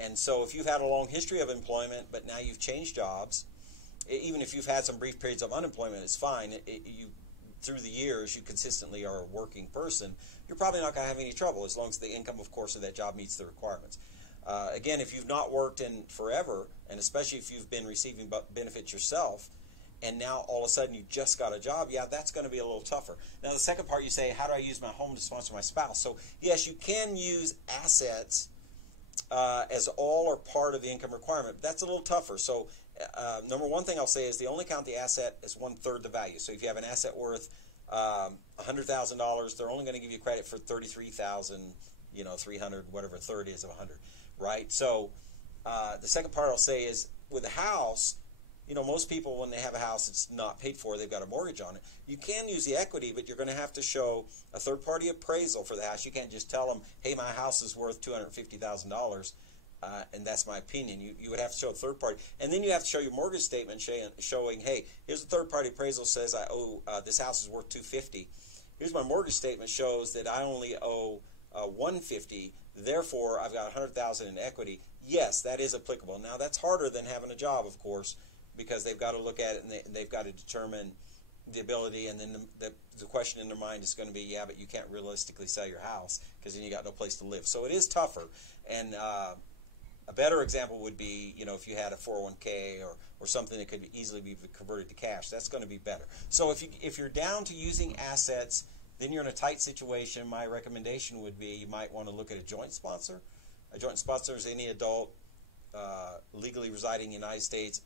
And so if you've had a long history of employment, but now you've changed jobs, even if you've had some brief periods of unemployment, it's fine. Through the years, you consistently are a working person, you're probably not going to have any trouble as long as the income, of course, of that job meets the requirements. Again, if you've not worked in forever, and especially if you've been receiving benefits yourself, and now all of a sudden you just got a job, yeah, that's going to be a little tougher. Now, the second part, you say, how do I use my home to sponsor my spouse? So, yes, you can use assets as all or part of the income requirement. That's a little tougher. So, number one thing I'll say is they only count the asset as 1/3 the value. So if you have an asset worth $100,000, they're only going to give you credit for $33,300, whatever third is of 100, right? So the second part I'll say is with a house, most people, when they have a house it's not paid for, they've got a mortgage on it. You can use the equity, but you're going to have to show a third-party appraisal for the house. You can't just tell them, hey, my house is worth $250,000. And that's my opinion. You would have to show a third party. And then you have to show your mortgage statement showing, hey, here's a third party appraisal says I owe, this house is worth $250. Here's my mortgage statement shows that I only owe $150. Therefore, I've got $100,000 in equity. Yes, that is applicable. Now, that's harder than having a job, of course, because they've got to look at it and they've got to determine the ability, and then the question in their mind is going to be, yeah, but you can't realistically sell your house because then you got no place to live. So it is tougher. And a better example would be, if you had a 401k or something that could easily be converted to cash, that's going to be better. So if you're down to using assets, then you're in a tight situation. My recommendation would be you might want to look at a joint sponsor. A joint sponsor is any adult legally residing in the United States,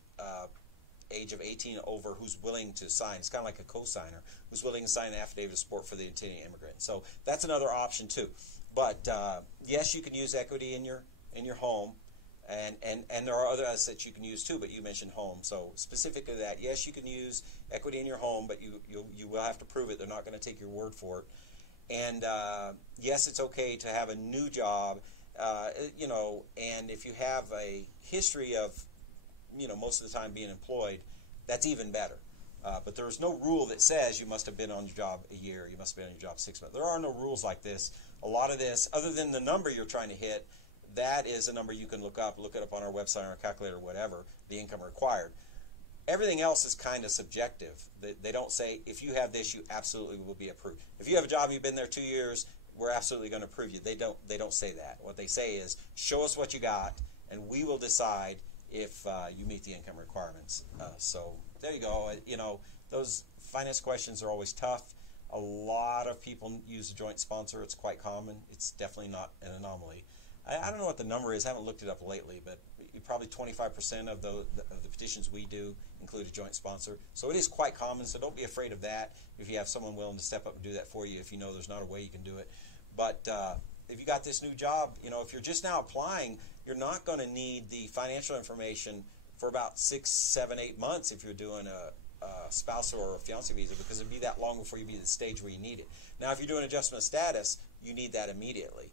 age of 18 over, who's willing to sign. It's kind of like a co-signer who's willing to sign an affidavit of support for the intending immigrant. So that's another option too. But yes, you can use equity in your home, and there are other assets you can use too. But you mentioned home, so specifically that, yes, you can use equity in your home, but you will have to prove it. They're not going to take your word for it. And yes, it's okay to have a new job, and if you have a history of most of the time being employed, that's even better. But there's no rule that says you must have been on your job a year, you must have been on your job 6 months. There are no rules like this. A lot of this, other than the number you're trying to hit, that is a number you can look it up on our website, on our calculator, whatever, the income required. Everything else is kind of subjective. They don't say, if you have this, you absolutely will be approved. If you have a job, you've been there 2 years, we're absolutely going to approve you. They don't say that. What they say is, show us what you got, and we will decide if you meet the income requirements. So there you go. Those finance questions are always tough. A lot of people use a joint sponsor. It's quite common. It's definitely not an anomaly. I don't know what the number is. I haven't looked it up lately, but probably 25% of the petitions we do include a joint sponsor. So it is quite common, so don't be afraid of that if you have someone willing to step up and do that for you, if you know there's not a way you can do it. But if you got this new job, if you're just now applying, you're not going to need the financial information for about 6, 7, 8 months if you're doing a spouse or a fiancé visa, because it'd be that long before you be at the stage where you need it. Now, if you're doing adjustment of status, you need that immediately.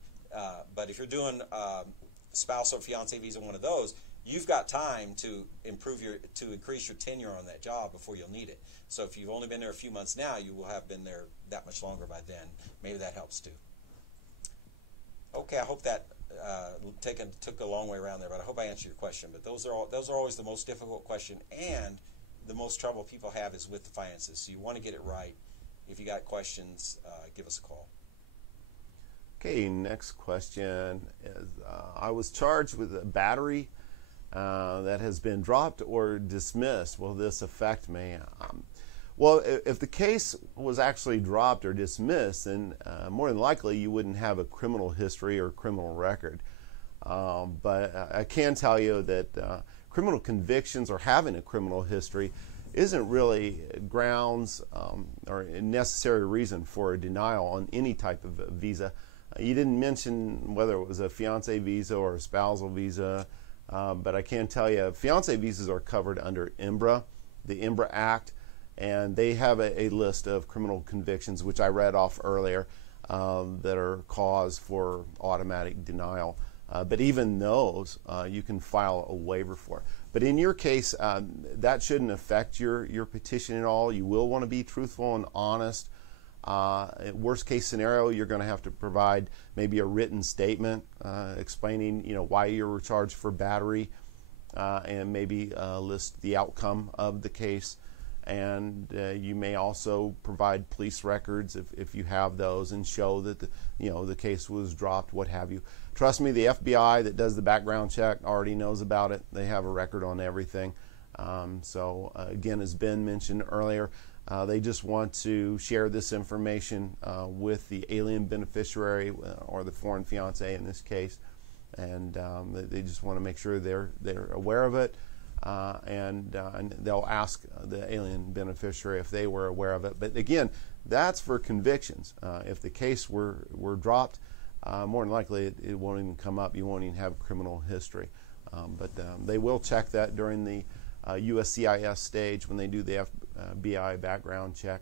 But if you're doing spouse or fiancé visa, one of those, you've got time to increase your tenure on that job before you'll need it. So if you've only been there a few months now, you will have been there that much longer by then. Maybe that helps too. Okay, I hope that took a long way around there, but I hope I answered your question. But those are always the most difficult question, and the most trouble people have is with the finances. So you want to get it right. If you got questions, give us a call. Okay, next question is, I was charged with a battery that has been dropped or dismissed. Will this affect me? Well, if the case was actually dropped or dismissed, then more than likely you wouldn't have a criminal history or criminal record. But I can tell you that criminal convictions or having a criminal history isn't really grounds or a necessary reason for a denial on any type of visa. You didn't mention whether it was a fiancé visa or a spousal visa, but I can tell you fiancé visas are covered under IMBRA, the IMBRA Act, and they have a list of criminal convictions, which I read off earlier, that are cause for automatic denial. But even those, you can file a waiver for. But in your case, that shouldn't affect your petition at all. You will want to be truthful and honest. Worst case scenario, you're going to have to provide maybe a written statement explaining, why you were charged for battery, and maybe list the outcome of the case. And you may also provide police records if you have those, and show that the case was dropped, what have you. Trust me, the FBI that does the background check already knows about it. They have a record on everything. So again, as Ben mentioned earlier, they just want to share this information with the alien beneficiary or the foreign fiancé in this case, and they just want to make sure they're aware of it. And they'll ask the alien beneficiary if they were aware of it. But again, that's for convictions. If the case were dropped, more than likely it won't even come up. You won't even have criminal history. But they will check that during the USCIS stage when they do the FBI background check.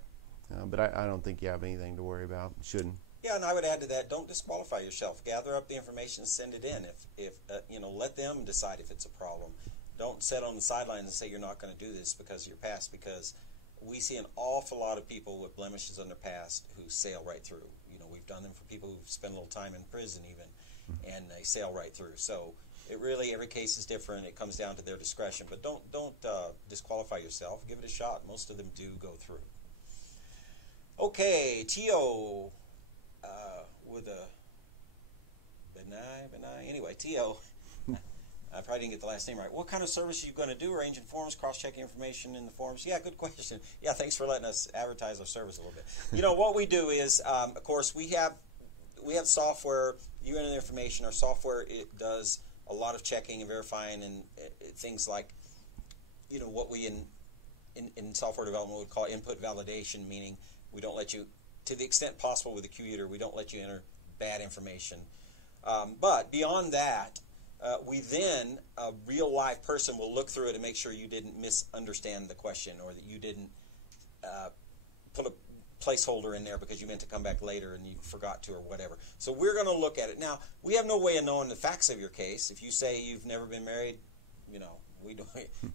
But I don't think you have anything to worry about. Shouldn't. Yeah, and I would add to that, don't disqualify yourself. Gather up the information, send it in. If let them decide if it's a problem. Don't sit on the sidelines and say you're not going to do this because of your past, because we see an awful lot of people with blemishes on their past who sail right through. We've done them for people who've spent a little time in prison even, and they sail right through. So it really, every case is different. It comes down to their discretion. But don't disqualify yourself. Give it a shot. Most of them do go through. Okay, T.O. With a benign. Anyway, T.O. I probably didn't get the last name right. What kind of service are you going to do? Arranging forms, cross-checking information in the forms? Yeah, good question. Yeah, thanks for letting us advertise our service a little bit. You know, what we do is, of course, we have software. You enter the information. Our software, it does a lot of checking and verifying and things like, you know, what we in software development would call input validation, meaning we don't let you, to the extent possible with the computer, we don't let you enter bad information. But beyond that, we then, a real live person will look through it and make sure you didn't misunderstand the question or that you didn't put a placeholder in there because you meant to come back later and you forgot to or whatever. So we're going to look at it. Now, we have no way of knowing the facts of your case. If you say you've never been married, you know,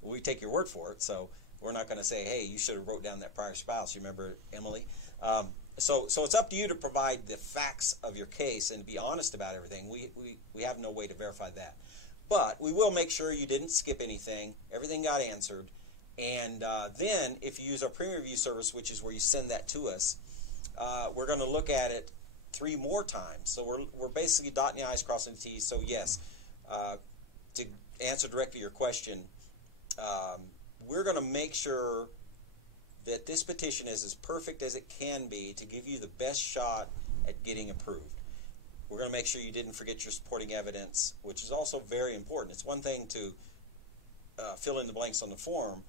we take your word for it. So we're not going to say, hey, you should have wrote down that prior spouse. You remember Emily? So it's up to you to provide the facts of your case and be honest about everything. We have no way to verify that. But we will make sure you didn't skip anything. Everything got answered. And then if you use our Premium Review service, which is where you send that to us, we're going to look at it 3 more times. So we're basically dotting the I's, crossing the T's. So yes, to answer directly your question, we're going to make sure that this petition is as perfect as it can be to give you the best shot at getting approved. We're going to make sure you didn't forget your supporting evidence, which is also very important. It's one thing to fill in the blanks on the form,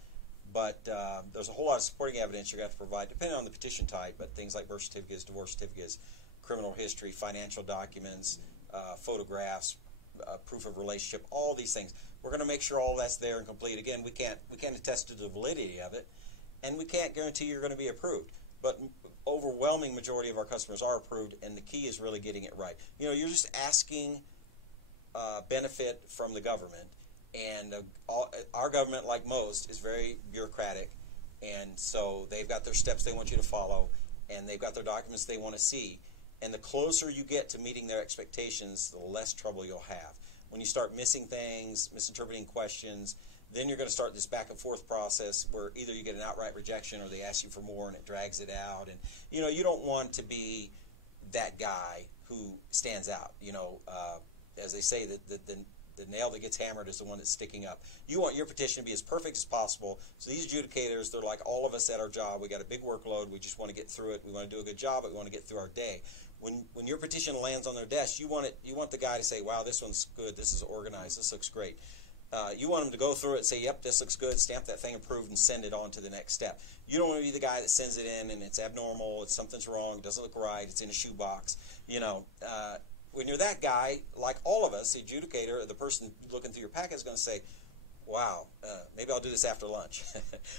but there's a whole lot of supporting evidence you're going to have to provide, depending on the petition type, but things like birth certificates, divorce certificates, criminal history, financial documents, photographs, proof of relationship, all these things. We're going to make sure all that's there and complete. Again, we can't attest to the validity of it, and we can't guarantee you're going to be approved. But overwhelming majority of our customers are approved, and the key is really getting it right. You know, you're just asking benefit from the government, and our government, like most, is very bureaucratic, and so they've got their steps they want you to follow, and they've got their documents they want to see. And the closer you get to meeting their expectations, the less trouble you'll have. When you start missing things, misinterpreting questions, then you're going to start this back and forth process where either you get an outright rejection or they ask you for more and it drags it out. And, you know, you don't want to be that guy who stands out. You know, as they say, the nail that gets hammered is the one that's sticking up. You want your petition to be as perfect as possible. So these adjudicators, they're like all of us at our job. We got a big workload. We just want to get through it. We want to do a good job, but we want to get through our day. When your petition lands on their desk, you want the guy to say, wow, this one's good. This is organized. This looks great. You want them to go through it, say, yep, this looks good, stamp that thing approved, and send it on to the next step. You don't want to be the guy that sends it in and it's abnormal, something's wrong, it doesn't look right, it's in a shoebox. You know, when you're that guy, like all of us, the adjudicator, the person looking through your packet is going to say, wow, maybe I'll do this after lunch.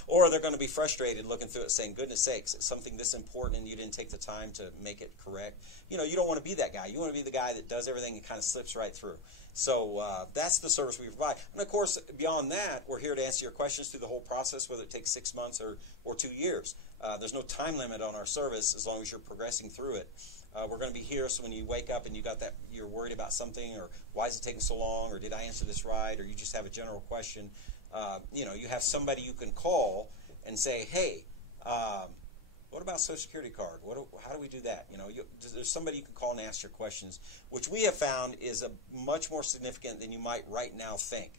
Or they're going to be frustrated looking through it saying, goodness sakes, it's something this important and you didn't take the time to make it correct. You know, you don't want to be that guy. You want to be the guy that does everything and kind of slips right through. So that's the service we provide. And of course, beyond that, we're here to answer your questions through the whole process, whether it takes 6 months or 2 years. There's no time limit on our service as long as you're progressing through it. We're going to be here, so when you wake up and you're worried about something, or why is it taking so long, or did I answer this right, or you just have a general question, you know, you have somebody you can call and say, hey, what about Social Security card? How do we do that? You know, there's somebody you can call and ask your questions, which we have found is much more significant than you might right now think.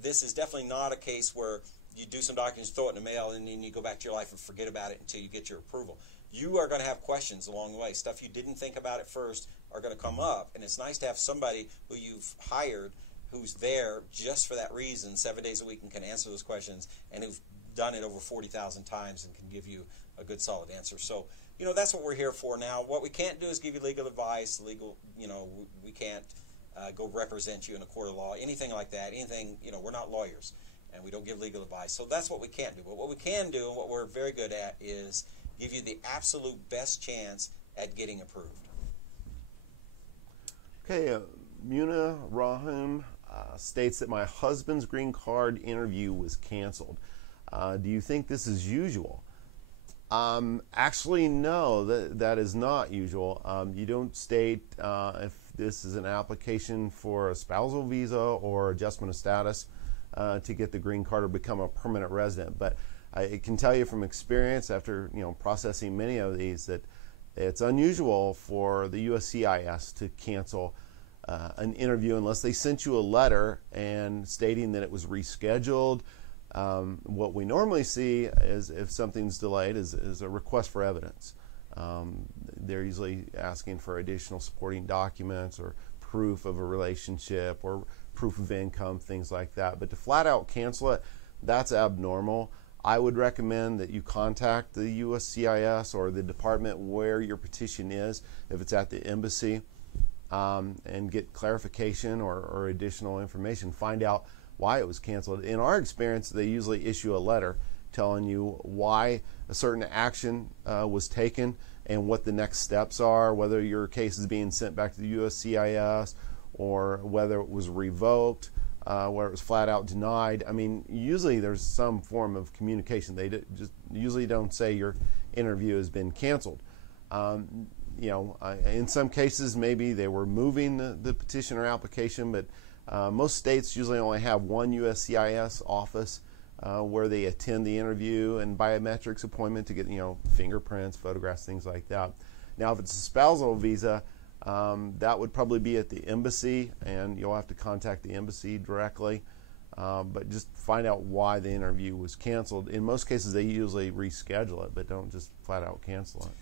This is definitely not a case where you do some documents, throw it in the mail, and then you go back to your life and forget about it until you get your approval. You are going to have questions along the way. Stuff you didn't think about at first are going to come up, and it's nice to have somebody who you've hired who's there just for that reason, 7 days a week, and can answer those questions, and who've done it over 40,000 times and can give you a good solid answer. So, you know, that's what we're here for now. What we can't do is give you legal advice, you know, we can't go represent you in a court of law, anything like that, anything, you know, we're not lawyers, and we don't give legal advice. So that's what we can't do. But what we can do, and what we're very good at, is give you the absolute best chance at getting approved. Okay, Muna Rahim states that my husband's green card interview was canceled. Do you think this is usual? Actually, no, that is not usual. You don't state if this is an application for a spousal visa or adjustment of status to get the green card or become a permanent resident. But I can tell you from experience, after processing many of these, that it's unusual for the USCIS to cancel an interview unless they sent you a letter and stating that it was rescheduled. What we normally see is, if something's delayed, is a request for evidence. They're usually asking for additional supporting documents or proof of a relationship or proof of income, things like that. But to flat out cancel it, that's abnormal. I would recommend that you contact the USCIS or the department where your petition is, if it's at the embassy, and get clarification or additional information. Find out why it was canceled. In our experience, they usually issue a letter telling you why a certain action was taken and what the next steps are, whether your case is being sent back to the USCIS or whether it was revoked, where it was flat out denied. I mean, usually there's some form of communication. They just usually don't say your interview has been canceled. In some cases, maybe they were moving the petition or application, but most states usually only have one USCIS office where they attend the interview and biometrics appointment to get fingerprints, photographs, things like that. Now, if it's a spousal visa, that would probably be at the embassy, and you'll have to contact the embassy directly. But just find out why the interview was canceled. In most cases, they usually reschedule it, but don't just flat out cancel it.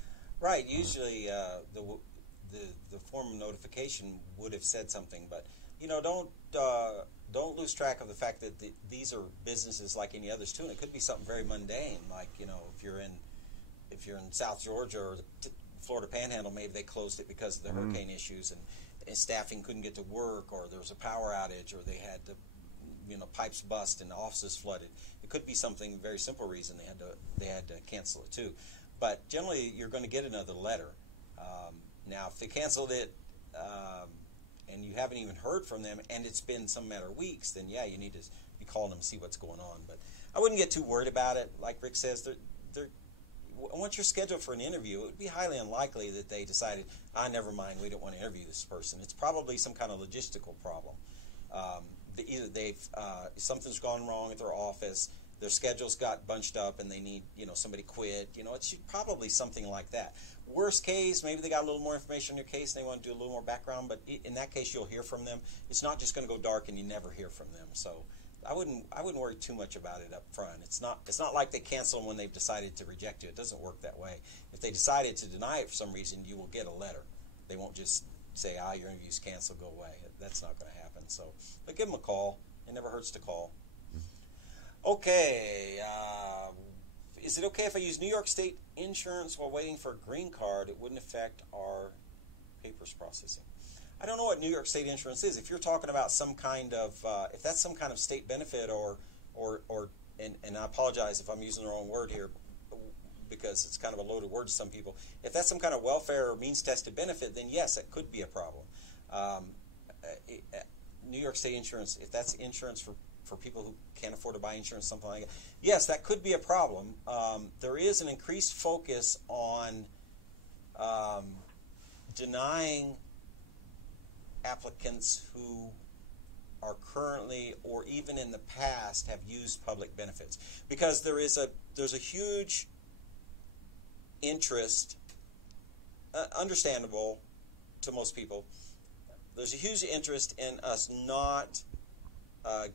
Right. Usually, the form of notification would have said something, but don't lose track of the fact that these are businesses like any others too, and it could be something very mundane, like if you're in South Georgia or the Florida Panhandle, maybe they closed it because of the hurricane issues and staffing couldn't get to work, or there was a power outage, or they had to, pipes bust and the offices flooded. It could be something very simple reason they had to cancel it too. But generally, you're going to get another letter. Now, if they canceled it and you haven't even heard from them, and it's been some matter of weeks, then yeah, you need to be calling them and see what's going on. But I wouldn't get too worried about it. Like Rick says, once you're scheduled for an interview, it would be highly unlikely that they decided, never mind, we don't want to interview this person. It's probably some kind of logistical problem. Either something's gone wrong at their office, their schedules got bunched up, and they need somebody quit. It's probably something like that. Worst case, maybe they got a little more information on your case and they want to do a little more background, but in that case, you'll hear from them. It's not just going to go dark and you never hear from them. So I wouldn't worry too much about it up front. It's not like they cancel them when they've decided to reject you. It doesn't work that way. If they decided to deny it for some reason, you will get a letter. They won't just say, your interview's canceled, go away. That's not going to happen. So, but give them a call. It never hurts to call. Okay. Is it okay if I use New York State insurance while waiting for a green card? It wouldn't affect our papers processing. I don't know what New York State insurance is. If you're talking about some kind of, if that's some kind of state benefit and I apologize if I'm using the wrong word here because it's kind of a loaded word to some people. If that's some kind of welfare or means-tested benefit, then yes, it could be a problem. New York State insurance, if that's insurance for people who can't afford to buy insurance, something like that, yes, that could be a problem. There is an increased focus on denying applicants who are currently or even in the past have used public benefits, because there's a huge interest, understandable to most people. There's a huge interest in us not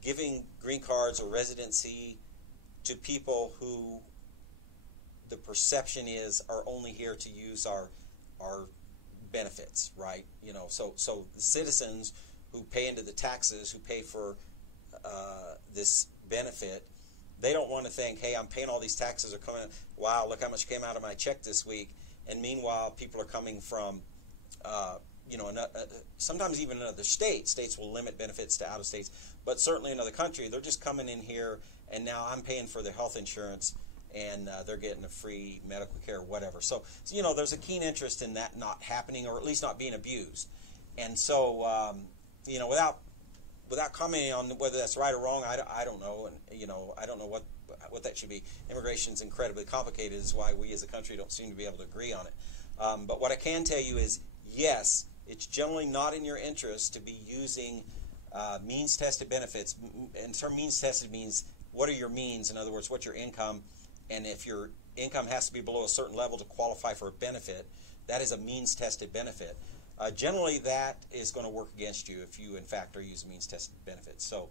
giving green cards or residency to people who the perception is are only here to use our benefits, right? So the citizens who pay into the taxes, who pay for this benefit, they don't want to think, hey, I'm paying all these taxes are coming, wow, look how much came out of my check this week. And meanwhile, people are coming from sometimes even in other states. States will limit benefits to out of states, but certainly in another country, they're just coming in here, and now I'm paying for their health insurance, and they're getting a free medical care, whatever. So there's a keen interest in that not happening, or at least not being abused. And so, without commenting on whether that's right or wrong, I don't know, and I don't know what that should be. Immigration's incredibly complicated. Is why we as a country don't seem to be able to agree on it. But what I can tell you is, yes, it's generally not in your interest to be using means-tested benefits. And the term means-tested means what are your means? In other words, what's your income? and if your income has to be below a certain level to qualify for a benefit, that is a means-tested benefit. Generally, that is going to work against you if you, in fact, are using means-tested benefits. So,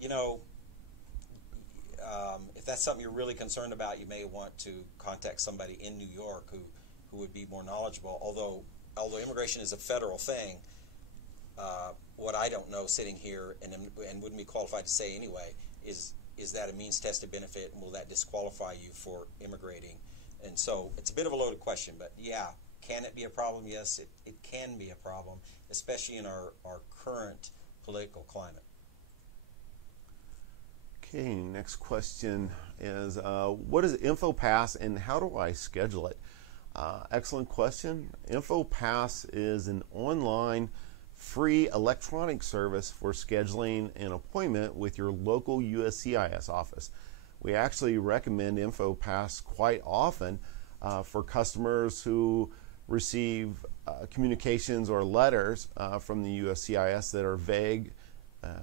you know, if that's something you're really concerned about, you may want to contact somebody in New York who would be more knowledgeable. Although immigration is a federal thing, what I don't know sitting here and wouldn't be qualified to say anyway is that a means-tested benefit, and will that disqualify you for immigrating? And so it's a bit of a loaded question, but yeah, can it be a problem? Yes, it can be a problem, especially in our current political climate. Okay, next question is, what is InfoPass and how do I schedule it? Excellent question. InfoPass is an online free electronic service for scheduling an appointment with your local USCIS office. We actually recommend InfoPass quite often for customers who receive communications or letters from the USCIS that are vague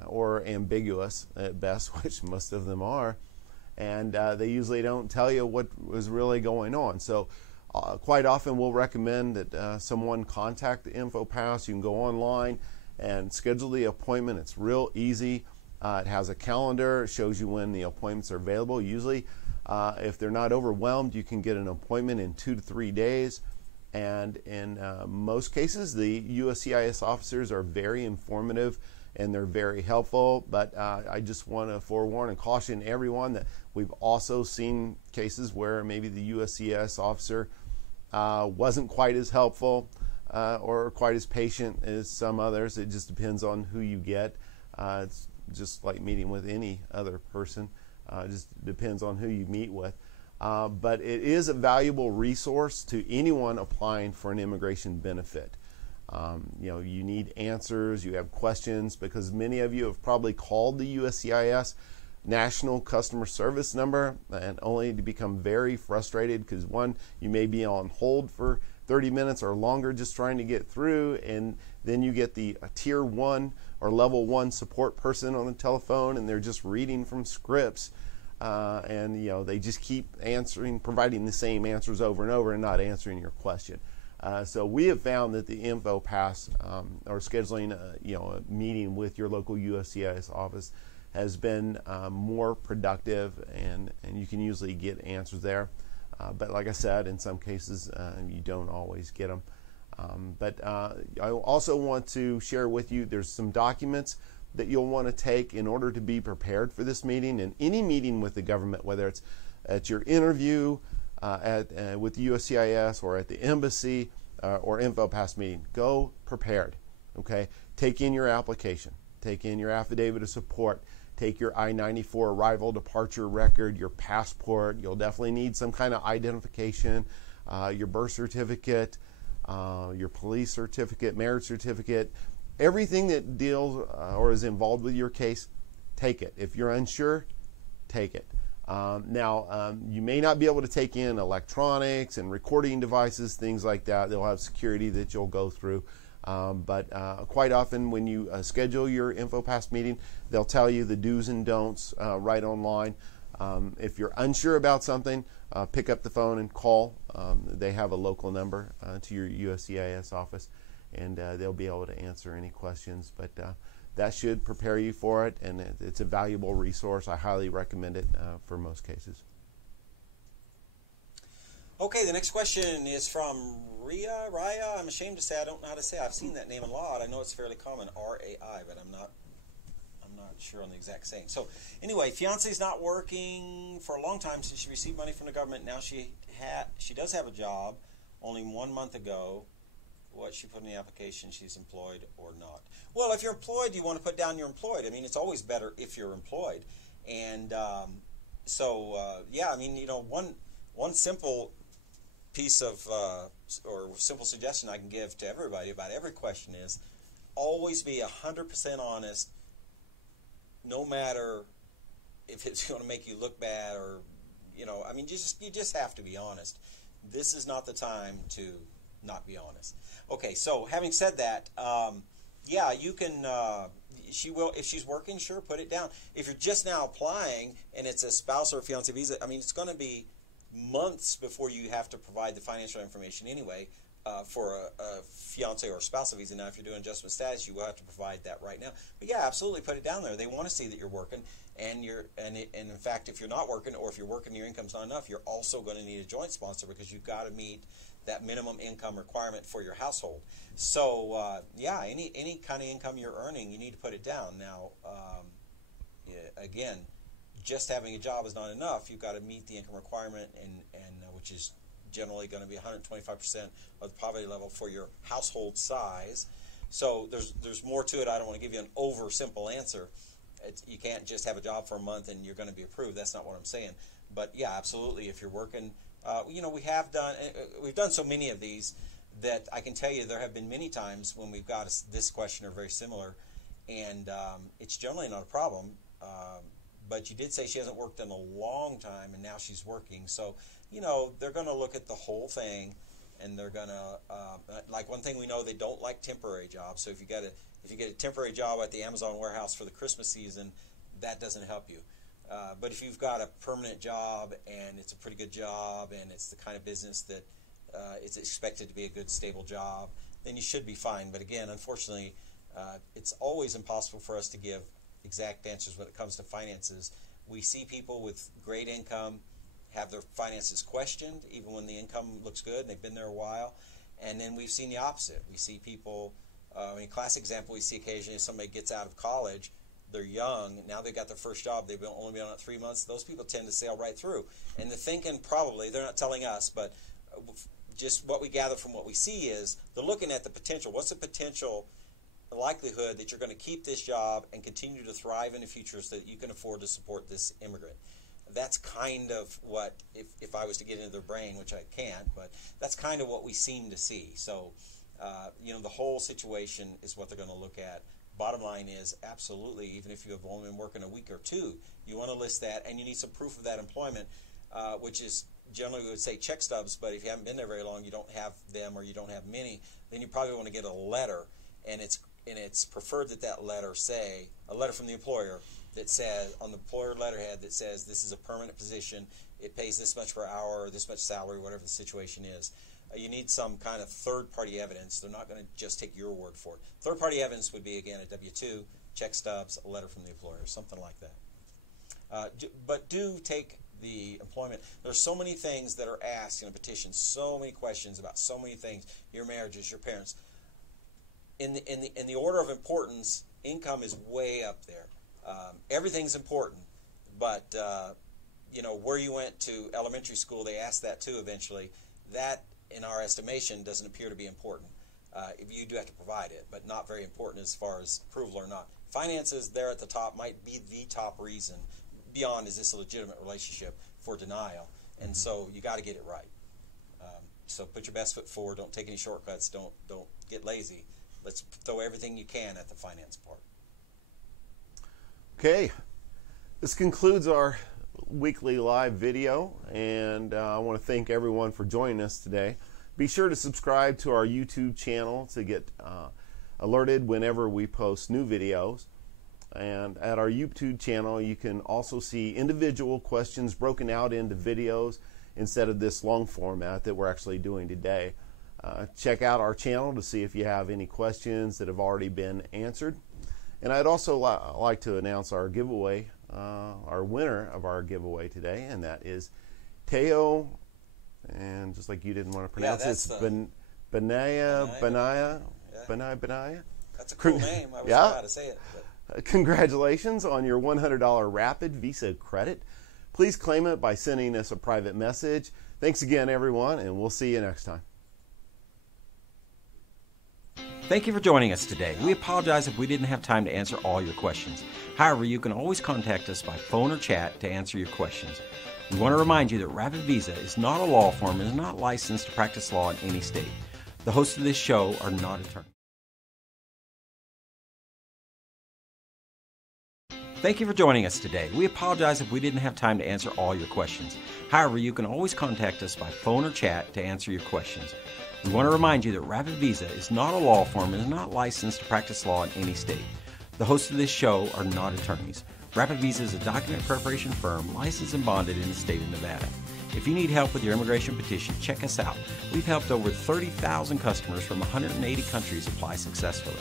or ambiguous at best, which most of them are, and they usually don't tell you what was really going on. So quite often we'll recommend that someone contact the InfoPass. You can go online and schedule the appointment. It's real easy. It has a calendar. It shows you when the appointments are available. Usually, if they're not overwhelmed, you can get an appointment in 2 to 3 days. And in most cases, the USCIS officers are very informative and they're very helpful. But I just want to forewarn and caution everyone that we've also seen cases where maybe the USCIS officer wasn't quite as helpful or quite as patient as some others. It just depends on who you get. It's just like meeting with any other person. It just depends on who you meet with. But it is a valuable resource to anyone applying for an immigration benefit. You know, you need answers, you have questions, because many of you have probably called the USCIS national customer service number and only to become very frustrated because, one, you may be on hold for 30 minutes or longer just trying to get through, and then you get the tier 1 or level 1 support person on the telephone and they're just reading from scripts, and you know, they just keep providing the same answers over and over and not answering your question. So we have found that the InfoPass or scheduling a meeting with your local USCIS office has been more productive, and you can usually get answers there. But like I said, in some cases you don't always get them. But I also want to share with you, there's some documents that you'll want to take in order to be prepared for this meeting. And any meeting with the government, whether it's at your interview with the USCIS or at the embassy or InfoPass meeting, go prepared. Okay, take in your application, take in your affidavit of support, take your I-94 arrival departure record, your passport. You'll definitely need some kind of identification, your birth certificate, your police certificate, marriage certificate, everything that deals or is involved with your case. Take it. If you're unsure, take it. Now, you may not be able to take in electronics and recording devices, things like that. They'll have security that you'll go through. But quite often when you schedule your InfoPass meeting, they'll tell you the do's and don'ts right online. If you're unsure about something, pick up the phone and call. They have a local number to your USCIS office, and they'll be able to answer any questions. But that should prepare you for it, and it's a valuable resource. I highly recommend it for most cases. Okay, the next question is from Raya. I'm ashamed to say I don't know how to say it. I've seen that name a lot. I know it's fairly common, R-A-I, but I'm not sure on the exact saying. So anyway, fiance's not working for a long time since she received money from the government. Now she does have a job. Only 1 month ago, what she put in the application, she's employed or not. Well, if you're employed, you want to put down you're employed. I mean, it's always better if you're employed. And yeah, I mean, you know, one simple piece of or simple suggestion I can give to everybody about every question is always be 100% honest, no matter if it's going to make you look bad or, you know, I mean, you just have to be honest. This is not the time to not be honest. Okay, so having said that, yeah, you can, she will, if she's working, sure, put it down. If you're just now applying and it's a spouse or a fiancé visa, I mean, it's going to be months before you have to provide the financial information anyway for a fiance or spousal visa. Now, if you're doing adjustment status, you will have to provide that right now. But yeah, absolutely put it down there. They want to see that you're working, and in fact, if you're not working, or if you're working and your income's not enough, you're also going to need a joint sponsor, because you've got to meet that minimum income requirement for your household. So yeah, any kind of income you're earning, you need to put it down. Now, again, just having a job is not enough. You've got to meet the income requirement, and which is generally going to be 125% of the poverty level for your household size. So there's more to it. I don't want to give you an over simple answer. You can't just have a job for a month and you're going to be approved. That's not what I'm saying. But yeah, absolutely. If you're working, you know, we've done so many of these that I can tell you there have been many times when we've got this question or very similar, and it's generally not a problem. But you did say she hasn't worked in a long time, and now she's working. So, you know, they're going to look at the whole thing, and they're going to, like, one thing we know, they don't like temporary jobs. So if you get a temporary job at the Amazon warehouse for the Christmas season, that doesn't help you. But if you've got a permanent job, and it's a pretty good job, and it's the kind of business that it's expected to be a good, stable job, then you should be fine. But again, unfortunately, it's always impossible for us to give exact answers when it comes to finances. We see people with great income have their finances questioned, even when the income looks good and they've been there a while. And then we've seen the opposite. We see people, I mean, classic example we see occasionally, if somebody gets out of college, they're young, now they've got their first job, they've only been on it 3 months, those people tend to sail right through. And the thinking, probably, they're not telling us, but just what we gather from what we see is they're looking at the potential. What's the potential likelihood that you're going to keep this job and continue to thrive in the future so that you can afford to support this immigrant? That's kind of what, if I was to get into their brain, which I can't, but that's kind of what we seem to see. So, you know, the whole situation is what they're going to look at. Bottom line is, absolutely, even if you have only been working a week or two, you want to list that, and you need some proof of that employment, which is generally we would say check stubs, but if you haven't been there very long, you don't have them, or you don't have many, then you probably want to get a letter, and it's preferred that that letter say, a letter from the employer that says, on the employer letterhead, that says this is a permanent position, it pays this much per hour, or this much salary, whatever the situation is. You need some kind of third-party evidence. They're not going to just take your word for it. Third-party evidence would be, again, a W-2, check stubs, a letter from the employer, something like that. But do take the employment. There's so many things that are asked in a petition, so many questions about so many things, your marriages, your parents. In the order of importance, income is way up there. Everything's important, but you know, where you went to elementary school, they ask that too eventually. That, in our estimation, doesn't appear to be important. If you do have to provide it, but not very important as far as approval or not. Finances there at the top might be the top reason. Beyond, is this a legitimate relationship, for denial? And so you got to get it right. So put your best foot forward. Don't take any shortcuts. Don't get lazy. Let's throw everything you can at the finance part. Okay, this concludes our weekly live video, and I want to thank everyone for joining us today. Be sure to subscribe to our YouTube channel to get alerted whenever we post new videos. And at our YouTube channel, you can also see individual questions broken out into videos instead of this long format that we're actually doing today. Check out our channel to see if you have any questions that have already been answered. And I'd also like to announce our giveaway, our winner of our giveaway today, and that is Teo, and just like you didn't want to pronounce it, it's Benaya. That's a cool name. I was yeah. how to say it. But. Congratulations on your $100 RapidVisa credit. Please claim it by sending us a private message. Thanks again, everyone, and we'll see you next time. Thank you for joining us today. We apologize if we didn't have time to answer all your questions. However, you can always contact us by phone or chat to answer your questions. We want to remind you that RapidVisa is not a law firm and is not licensed to practice law in any state. The hosts of this show are not attorneys. Thank you for joining us today. We apologize if we didn't have time to answer all your questions. However, you can always contact us by phone or chat to answer your questions. We want to remind you that RapidVisa is not a law firm and is not licensed to practice law in any state. The hosts of this show are not attorneys. RapidVisa is a document preparation firm licensed and bonded in the state of Nevada. If you need help with your immigration petition, check us out. We've helped over 30,000 customers from 180 countries apply successfully.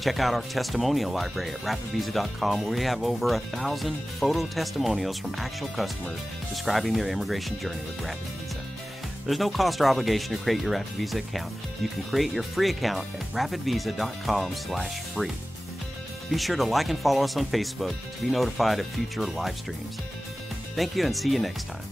Check out our testimonial library at RapidVisa.com, where we have over 1,000 photo testimonials from actual customers describing their immigration journey with RapidVisa. There's no cost or obligation to create your RapidVisa account. You can create your free account at RapidVisa.com/free. Be sure to like and follow us on Facebook to be notified of future live streams. Thank you and see you next time.